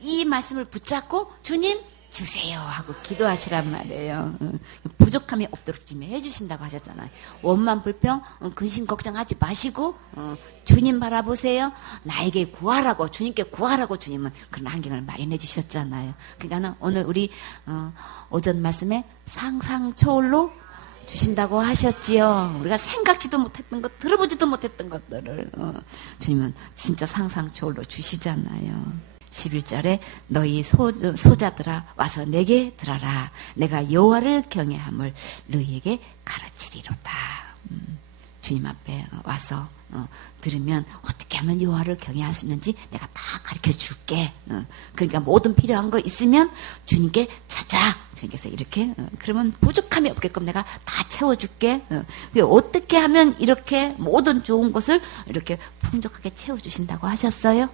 이 말씀을 붙잡고 주님 주세요 하고 기도하시란 말이에요. 부족함이 없도록 주님이 해주신다고 하셨잖아요. 원만 불평 근심 걱정하지 마시고 주님 바라보세요. 나에게 구하라고, 주님께 구하라고 주님은 그런 환경을 마련해 주셨잖아요. 그러니까 오늘 우리 오전 말씀에 상상 초월로 주신다고 하셨지요. 우리가 생각지도 못했던 것, 들어보지도 못했던 것들을 주님은 진짜 상상 초월로 주시잖아요. 11절에 너희 소자들아 와서 내게 들어라. 내가 여호와를 경외함을 너희에게 가르치리로다. 주님 앞에 와서 들으면 어떻게 하면 여호와를 경외할 수 있는지 내가 다 가르쳐 줄게. 그러니까 모든 필요한 거 있으면 주님께 찾아. 주님께서 이렇게 그러면 부족함이 없게끔 내가 다 채워줄게. 어떻게 하면 이렇게 모든 좋은 것을 이렇게 풍족하게 채워주신다고 하셨어요?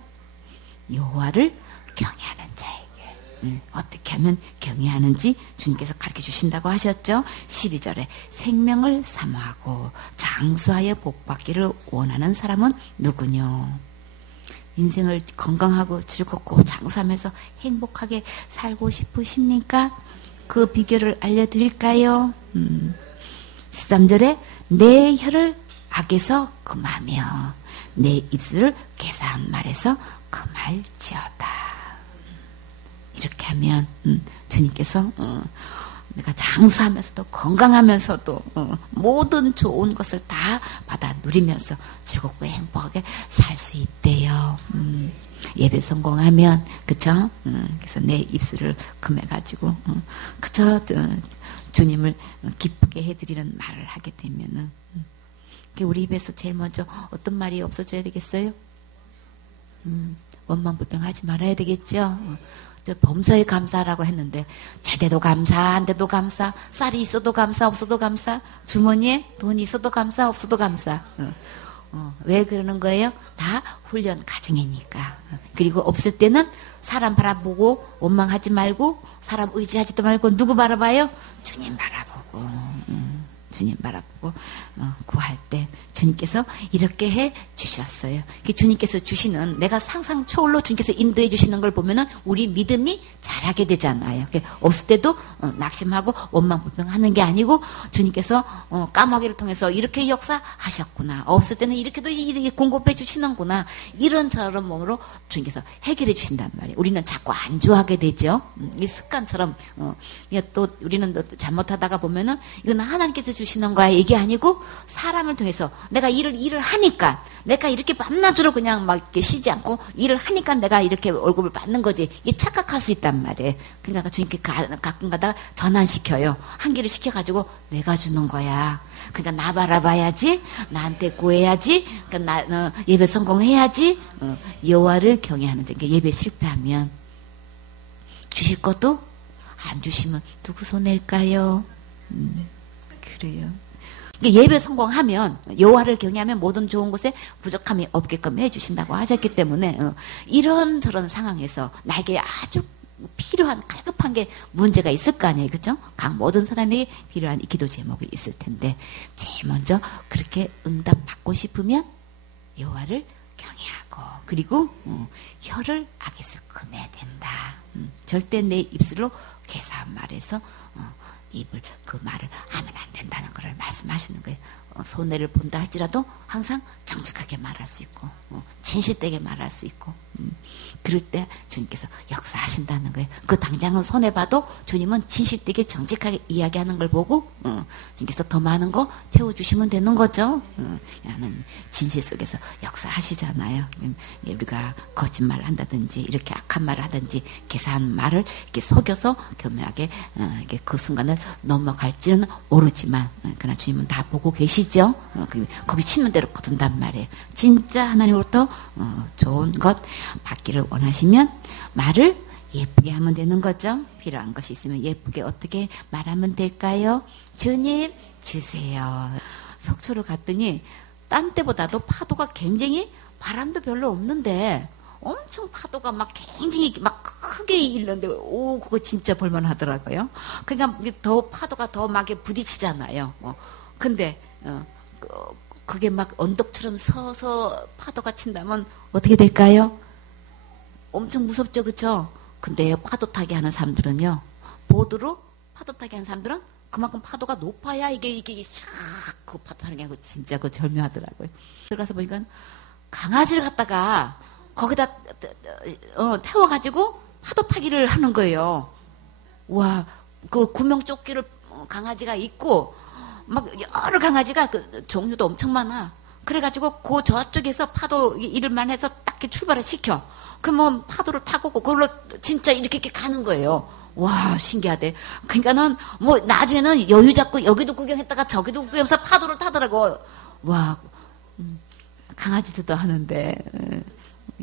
여호와를 경외하는 자에게 어떻게 하면 경외하는지 주님께서 가르쳐 주신다고 하셨죠. 12절에 생명을 사모하고 장수하여 복받기를 원하는 사람은 누구뇨? 인생을 건강하고 즐겁고 장수하면서 행복하게 살고 싶으십니까? 그 비결을 알려드릴까요? 13절에 내 혀를 악에서 금하며 내 입술을 괴사한 말에서 금할지어다. 이렇게 하면 주님께서 내가 장수하면서도 건강하면서도 모든 좋은 것을 다 받아 누리면서 즐겁고 행복하게 살 수 있대요. 예배 성공하면 그쵸? 그래서 내 입술을 금해가지고 그쵸? 주님을 기쁘게 해드리는 말을 하게 되면은 우리 입에서 제일 먼저 어떤 말이 없어져야 되겠어요? 원망불평하지 말아야 되겠죠. 범사에 감사라고 했는데 잘 돼도 감사, 안 돼도 감사, 쌀이 있어도 감사, 없어도 감사, 주머니에 돈이 있어도 감사, 없어도 감사. 왜 그러는 거예요? 다 훈련 과정이니까. 그리고 없을 때는 사람 바라보고 원망하지 말고 사람 의지하지도 말고 누구 바라봐요? 주님 바라보고. 주님 바라보고 구할 때 주님께서 이렇게 해 주셨어요. 주님께서 주시는 내가 상상 초월로 주님께서 인도해 주시는 걸 보면은 우리 믿음이 자라게 되잖아요. 없을 때도 낙심하고 원망불평하는 게 아니고 주님께서 까마귀를 통해서 이렇게 역사하셨구나. 없을 때는 이렇게도 이렇게 공급해 주시는구나. 이런저런 몸으로 주님께서 해결해 주신단 말이에요. 우리는 자꾸 안주하게 되죠. 이 습관처럼 또 우리는 또 잘못하다가 보면은 이건 하나님께서 주시는 거야 이게 아니고 사람을 통해서 내가 일을 하니까 내가 이렇게 밤낮으로 그냥 막 이렇게 쉬지 않고 일을 하니까 내가 이렇게 월급을 받는 거지. 이게 착각할 수 있단 말이에요. 그러니까 주님께 가끔 가다가 전환시켜요. 한기를 시켜가지고 내가 주는 거야. 그러니까 나 바라봐야지. 나한테 구해야지. 그러니까 나 예배 성공해야지. 여호와를 경외하는 데 예배 실패하면 주실 것도 안 주시면 누구 손해일까요? 그래요. 예배 성공하면 여호와를 경외하면 모든 좋은 곳에 부족함이 없게끔 해주신다고 하셨기 때문에 이런저런 상황에서 나에게 아주 필요한 갈급한 게 문제가 있을 거 아니에요. 그렇죠? 각 모든 사람에게 필요한 기도 제목이 있을 텐데 제일 먼저 그렇게 응답 받고 싶으면 여호와를 경외하고 그리고 혀를 악에서 금해야 된다. 절대 내 입술로 괴사한 말에서 입을 그 말을 하면 안 된다는 것을 말씀하시는 거예요. 손해를 본다 할지라도 항상 정직하게 말할 수 있고 진실되게 말할 수 있고 그럴 때 주님께서 역사하신다는 거예요. 그 당장은 손해봐도 주님은 진실되게 정직하게 이야기하는 걸 보고 주님께서 더 많은 거 채워주시면 되는 거죠. 나는 진실 속에서 역사하시잖아요. 우리가 거짓말을 한다든지 이렇게 악한 말을 하든지 계산한 말을 이렇게 속여서 교묘하게 그 순간을 넘어갈지는 모르지만 그러나 주님은 다 보고 계시죠. 거기 심는 대로 거둔단 말이에요. 진짜 하나님으로부터 좋은 것 받기를 원하시면 말을 예쁘게 하면 되는 거죠. 필요한 것이 있으면 예쁘게 어떻게 말하면 될까요? 주님 주세요. 속초를 갔더니 딴 때보다도 파도가 굉장히 바람도 별로 없는데 엄청 파도가 막 굉장히 막 크게 일는데 그거 진짜 볼만하더라고요. 그러니까 더 파도가 더 막 부딪히잖아요. 근데 그게 막 언덕처럼 서서 파도가 친다면 어떻게 될까요? 엄청 무섭죠, 그렇죠? 근데 파도 타기 하는 사람들은요, 보드로 파도 타기 하는 사람들은 그만큼 파도가 높아야 이게 샥그 파도 타는 게 진짜 그 절묘하더라고요. 들어가서 보니까 강아지를 갖다가 거기다 태워가지고 파도 타기를 하는 거예요. 와, 그 구명조끼를 강아지가 입고 막 여러 강아지가 그 종류도 엄청 많아. 그래가지고 그 저쪽에서 파도 이를만 해서 딱 출발을 시켜. 그러면 파도를 타고 그걸로 진짜 이렇게 가는 거예요. 와, 신기하대. 그러니까는 뭐 나중에는 여유 잡고 여기도 구경했다가 저기도 구경해서 파도를 타더라고. 와, 강아지들도 하는데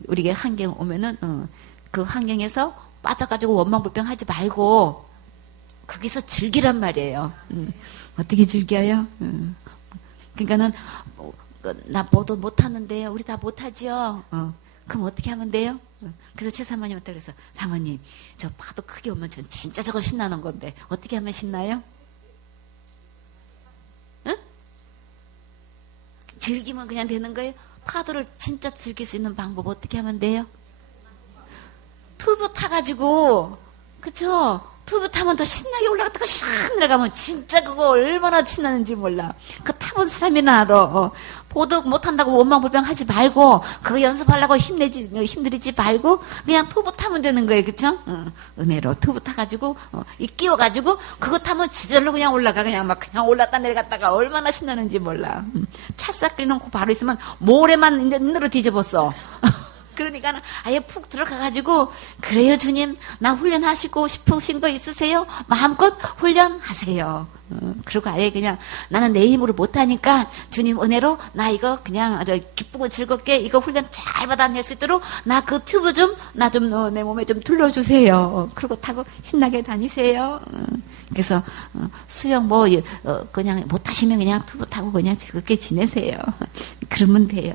우리가 환경 오면은 그 환경에서 빠져가지고 원망불평하지 말고 거기서 즐기란 말이에요. 어떻게 즐겨요? 그러니까는 나 뭐도 못하는데요. 우리 다 못하죠. 그럼 어떻게 하면 돼요? 그래서 최 사모님한테 그래서 사모님 저 파도 크게 오면 전 진짜 저거 신나는 건데 어떻게 하면 신나요? 응? 즐기면 그냥 되는 거예요? 파도를 진짜 즐길 수 있는 방법 어떻게 하면 돼요? 튜브 타가지고 그쵸? 튜브 타면 더 신나게 올라갔다가 샥 내려가면 진짜 그거 얼마나 신나는지 몰라. 그 타본 사람이나 알아. 보드 못한다고 원망불평하지 말고 그거 연습하려고 힘들이지 말고 그냥 튜브 타면 되는 거예요. 그쵸? 은혜로 튜브 타가지고 끼워가지고 그거 타면 지절로 그냥 올라가. 그냥 올랐다 내려갔다가 얼마나 신나는지 몰라. 찰싹 끓여놓고 바로 있으면 모래만 이제 눈으로 뒤집었어. 그러니까 아예 푹 들어가가지고 그래요 주님 나 훈련하시고 싶으신 거 있으세요? 마음껏 훈련하세요. 그리고 아예 그냥 나는 내 힘으로 못하니까 주님 은혜로 나 이거 그냥 아주 기쁘고 즐겁게 이거 훈련 잘 받아낼 수 있도록 나 그 튜브 좀 나 좀 내 몸에 좀 둘러주세요. 그리고 타고 신나게 다니세요. 그래서 수영 뭐 그냥 못하시면 그냥 튜브 타고 그냥 즐겁게 지내세요. 그러면 돼요.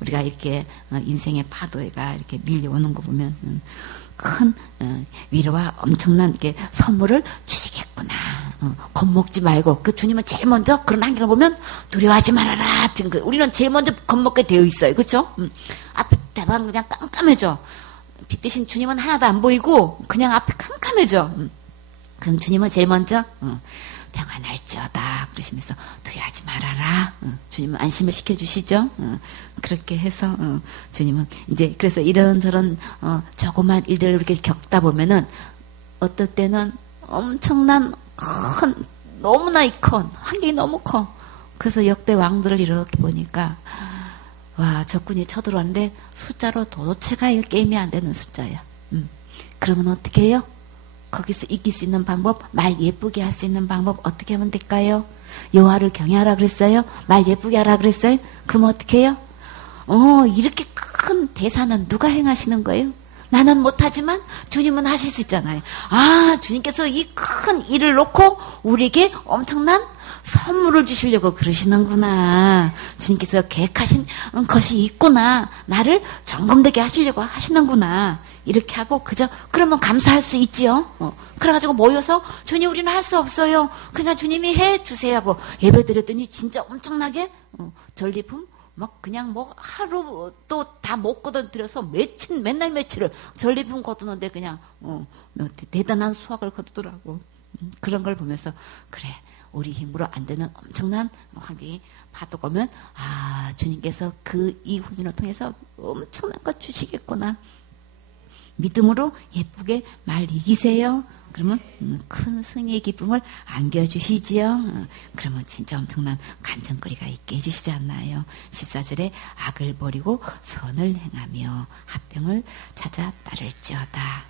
우리가 이렇게 인생의 파도가 이렇게 밀려오는 거 보면 큰 위로와 엄청난 게 선물을 주시겠구나. 겁먹지 말고 그 주님은 제일 먼저 그런 한계를 보면 두려워하지 말아라. 우리는 제일 먼저 겁먹게 되어 있어요. 그렇죠? 앞에 대방 그냥 깜깜해져. 빛 대신 주님은 하나도 안 보이고 그냥 앞에 깜깜해져. 그럼 주님은 제일 먼저 평안할지어다 그러시면서 두려워하지 말아라. 주님은 안심을 시켜주시죠. 그렇게 해서 주님은 이제 그래서 이런저런 조그만 일들을 이렇게 겪다 보면은 어떨 때는 엄청난 큰 너무나 큰 환경이 너무 커. 그래서 역대 왕들을 이렇게 보니까 와 적군이 쳐들어왔는데 숫자로 도대체가 이거 게임이 안 되는 숫자야. 그러면 어떻게 해요? 거기서 이길 수 있는 방법, 말 예쁘게 할 수 있는 방법 어떻게 하면 될까요? 여호와를 경외하라 그랬어요? 말 예쁘게 하라 그랬어요? 그럼 어떻게 해요? 이렇게 큰 대사는 누가 행하시는 거예요? 나는 못하지만 주님은 하실 수 있잖아요. 주님께서 이 큰 일을 놓고 우리에게 엄청난 선물을 주시려고 그러시는구나. 주님께서 계획하신 것이 있구나. 나를 점검되게 하시려고 하시는구나. 이렇게 하고 그러면 감사할 수 있지요. 그래가지고 모여서 주님 우리는 할 수 없어요. 그러니까 주님이 해주세요 하고 예배 드렸더니 진짜 엄청나게 전리품 막 그냥 뭐 하루 또 다 못 거둬들여서 맨날 며칠을 전리품 거두는데 그냥 대단한 수확을 거두더라고. 그런 걸 보면서 그래 우리 힘으로 안 되는 엄청난 환경이 파도가 오면 주님께서 이 훈련을 통해서 엄청난 것 주시겠구나. 믿음으로 예쁘게 말 이기세요. 그러면 큰 승리의 기쁨을 안겨주시지요. 그러면 진짜 엄청난 간증거리가 있게 해주시지 않나요? 14절에 악을 버리고 선을 행하며 합병을 찾아 따를지어다.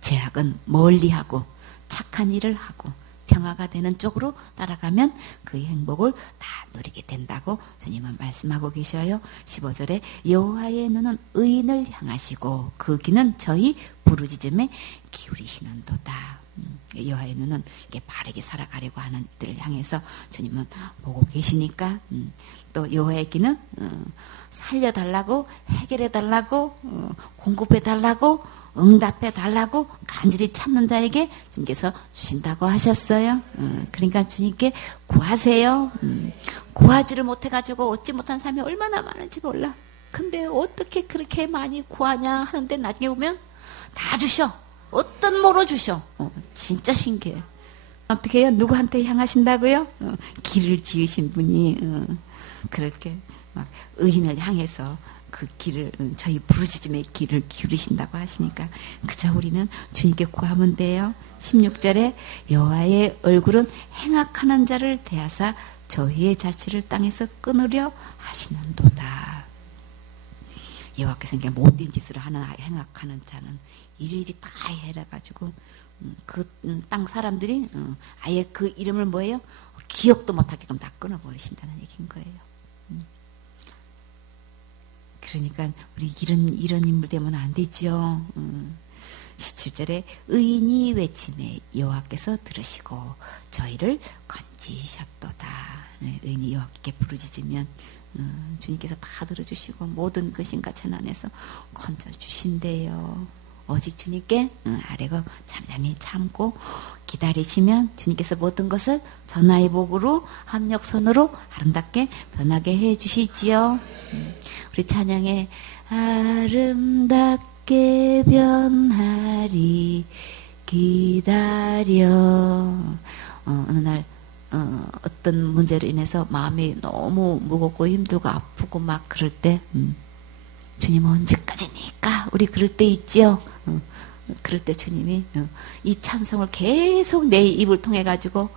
죄악은 멀리하고 착한 일을 하고 평화가 되는 쪽으로 따라가면 그의 행복을 다 누리게 된다고 주님은 말씀하고 계셔요. 15절에 여호와의 눈은 의인을 향하시고 그 귀는 저희 부르짖음에 기울이시는도다. 여호와의 눈은 바르게 살아가려고 하는 이들을 향해서 주님은 보고 계시니까 또 여호와의 귀는 살려달라고 해결해달라고 공급해달라고 응답해달라고 간절히 찾는 자에게 주님께서 주신다고 하셨어요. 그러니까 주님께 구하세요. 구하지를 못해가지고 얻지 못한 사람이 얼마나 많은지 몰라. 근데 어떻게 그렇게 많이 구하냐 하는데 나중에 보면 다 주셔. 어떤 뭐로 주셔. 진짜 신기해. 어떻게 해요? 누구한테 향하신다고요? 길을 지으신 분이 그렇게 막 의인을 향해서 그 길을 저희 부르짖음의 길을 기울이신다고 하시니까 그저 우리는 주님께 구하면 돼요. 16절에 여호와의 얼굴은 행악하는 자를 대하사 저희의 자취를 땅에서 끊으려 하시는도다. 여호와께서 이게 못된 짓을 하는 행악하는 자는 일일이 다 해라가지고 그 땅 사람들이 아예 그 이름을 뭐예요? 기억도 못하게끔 다 끊어버리신다는 얘기인 거예요. 그러니까 우리 이런 인물 되면 안 되죠. 17절에 의인이 외침에 여호와께서 들으시고 저희를 건지셨도다. 의인이 여호와께 부르짖으면 주님께서 다 들어주시고 모든 그 신과 재난에서 건져주신대요. 오직 주님께 아뢰고 잠잠히 참고 기다리시면 주님께서 모든 것을 전하의 복으로 합력선으로 아름답게 변하게 해주시지요. 우리 찬양에 아름답게 변하리 기다려. 어느 날 어떤 문제로 인해서 마음이 너무 무겁고 힘들고 아프고 막 그럴 때 주님 언제까지니까 우리 그럴 때 있지요. 그럴 때 주님이 이 찬송을 계속 내 입을 통해 가지고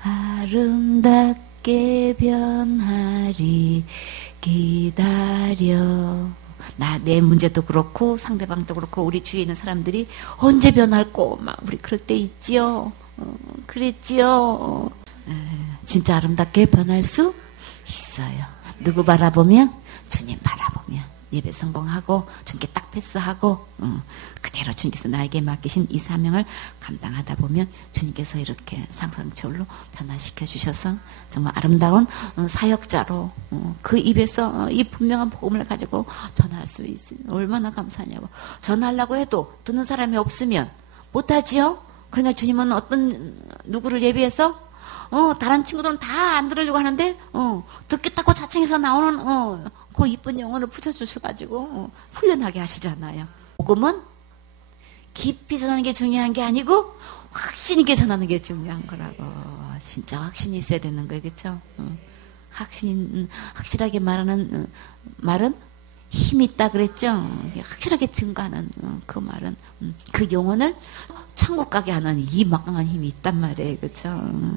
아름답게 변하리 기다려. 내 문제도 그렇고 상대방도 그렇고 우리 주위에 있는 사람들이 언제 변할꼬 막 우리 그럴 때 있지요. 그랬지요. 진짜 아름답게 변할 수 있어요. 누구 바라보면? 주님 바라보면. 예배 성공하고 주님께 딱 패스하고 그대로 주님께서 나에게 맡기신 이 사명을 감당하다 보면 주님께서 이렇게 상상처로 변화시켜 주셔서 정말 아름다운 사역자로 그 입에서 이 분명한 복음을 가지고 전할 수 있으니 얼마나 감사하냐고. 전하려고 해도 듣는 사람이 없으면 못하지요. 그러니까 주님은 어떤 누구를 예비해서 다른 친구들은 다 안 들으려고 하는데 듣겠다고 자칭해서 나오는 그 이쁜 영혼을 붙여주셔가지고 훈련하게 하시잖아요. 복음은 깊이 전하는 게 중요한 게 아니고 확신 있게 전하는 게 중요한 거라고. 진짜 확신이 있어야 되는 거예요. 그렇죠? 확실하게 말하는 말은 힘이 있다 그랬죠? 확실하게 증거하는 그 말은 그 영혼을 천국 가게 하는 이 막강한 힘이 있단 말이에요. 그렇죠?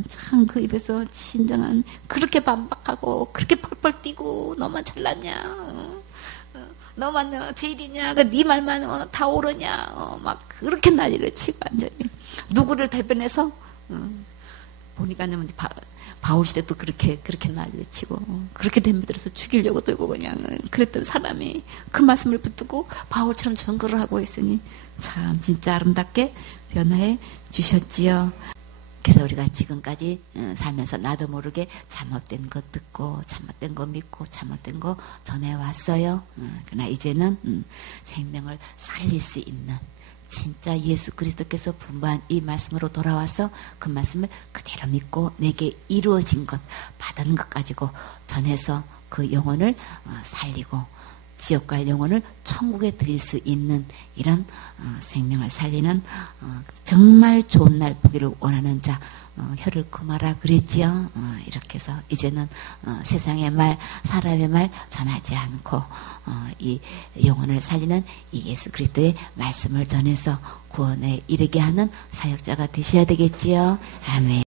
참 그 입에서 진정한 그렇게 반박하고 그렇게 펄펄 뛰고 너만 잘났냐? 너만 제일이냐? 네 말만 다 옳으냐? 막 그렇게 난리를 치고 완전히 누구를 대변해서 보니까 바울 시대도 그렇게 난리를 치고 그렇게 덤벼들어서 죽이려고 들고 그냥 그랬던 사람이 그 말씀을 붙들고 바울처럼 전거를 하고 있으니 참 진짜 아름답게 변화해 주셨지요. 그래서 우리가 지금까지 살면서 나도 모르게 잘못된 거 듣고 잘못된 거 믿고 잘못된 거 전해왔어요. 그러나 이제는 생명을 살릴 수 있는 진짜 예수 그리스도께서 분부한 이 말씀으로 돌아와서 그 말씀을 그대로 믿고 내게 이루어진 것 받은 것 가지고 전해서 그 영혼을 살리고 지옥 갈 영혼을 천국에 드릴 수 있는 이런 생명을 살리는 정말 좋은 날 보기를 원하는 자 혀를 금하라 그랬지요. 이렇게 해서 이제는 세상의 말 사람의 말 전하지 않고 이 영혼을 살리는 이 예수 그리스도의 말씀을 전해서 구원에 이르게 하는 사역자가 되셔야 되겠지요. 아멘.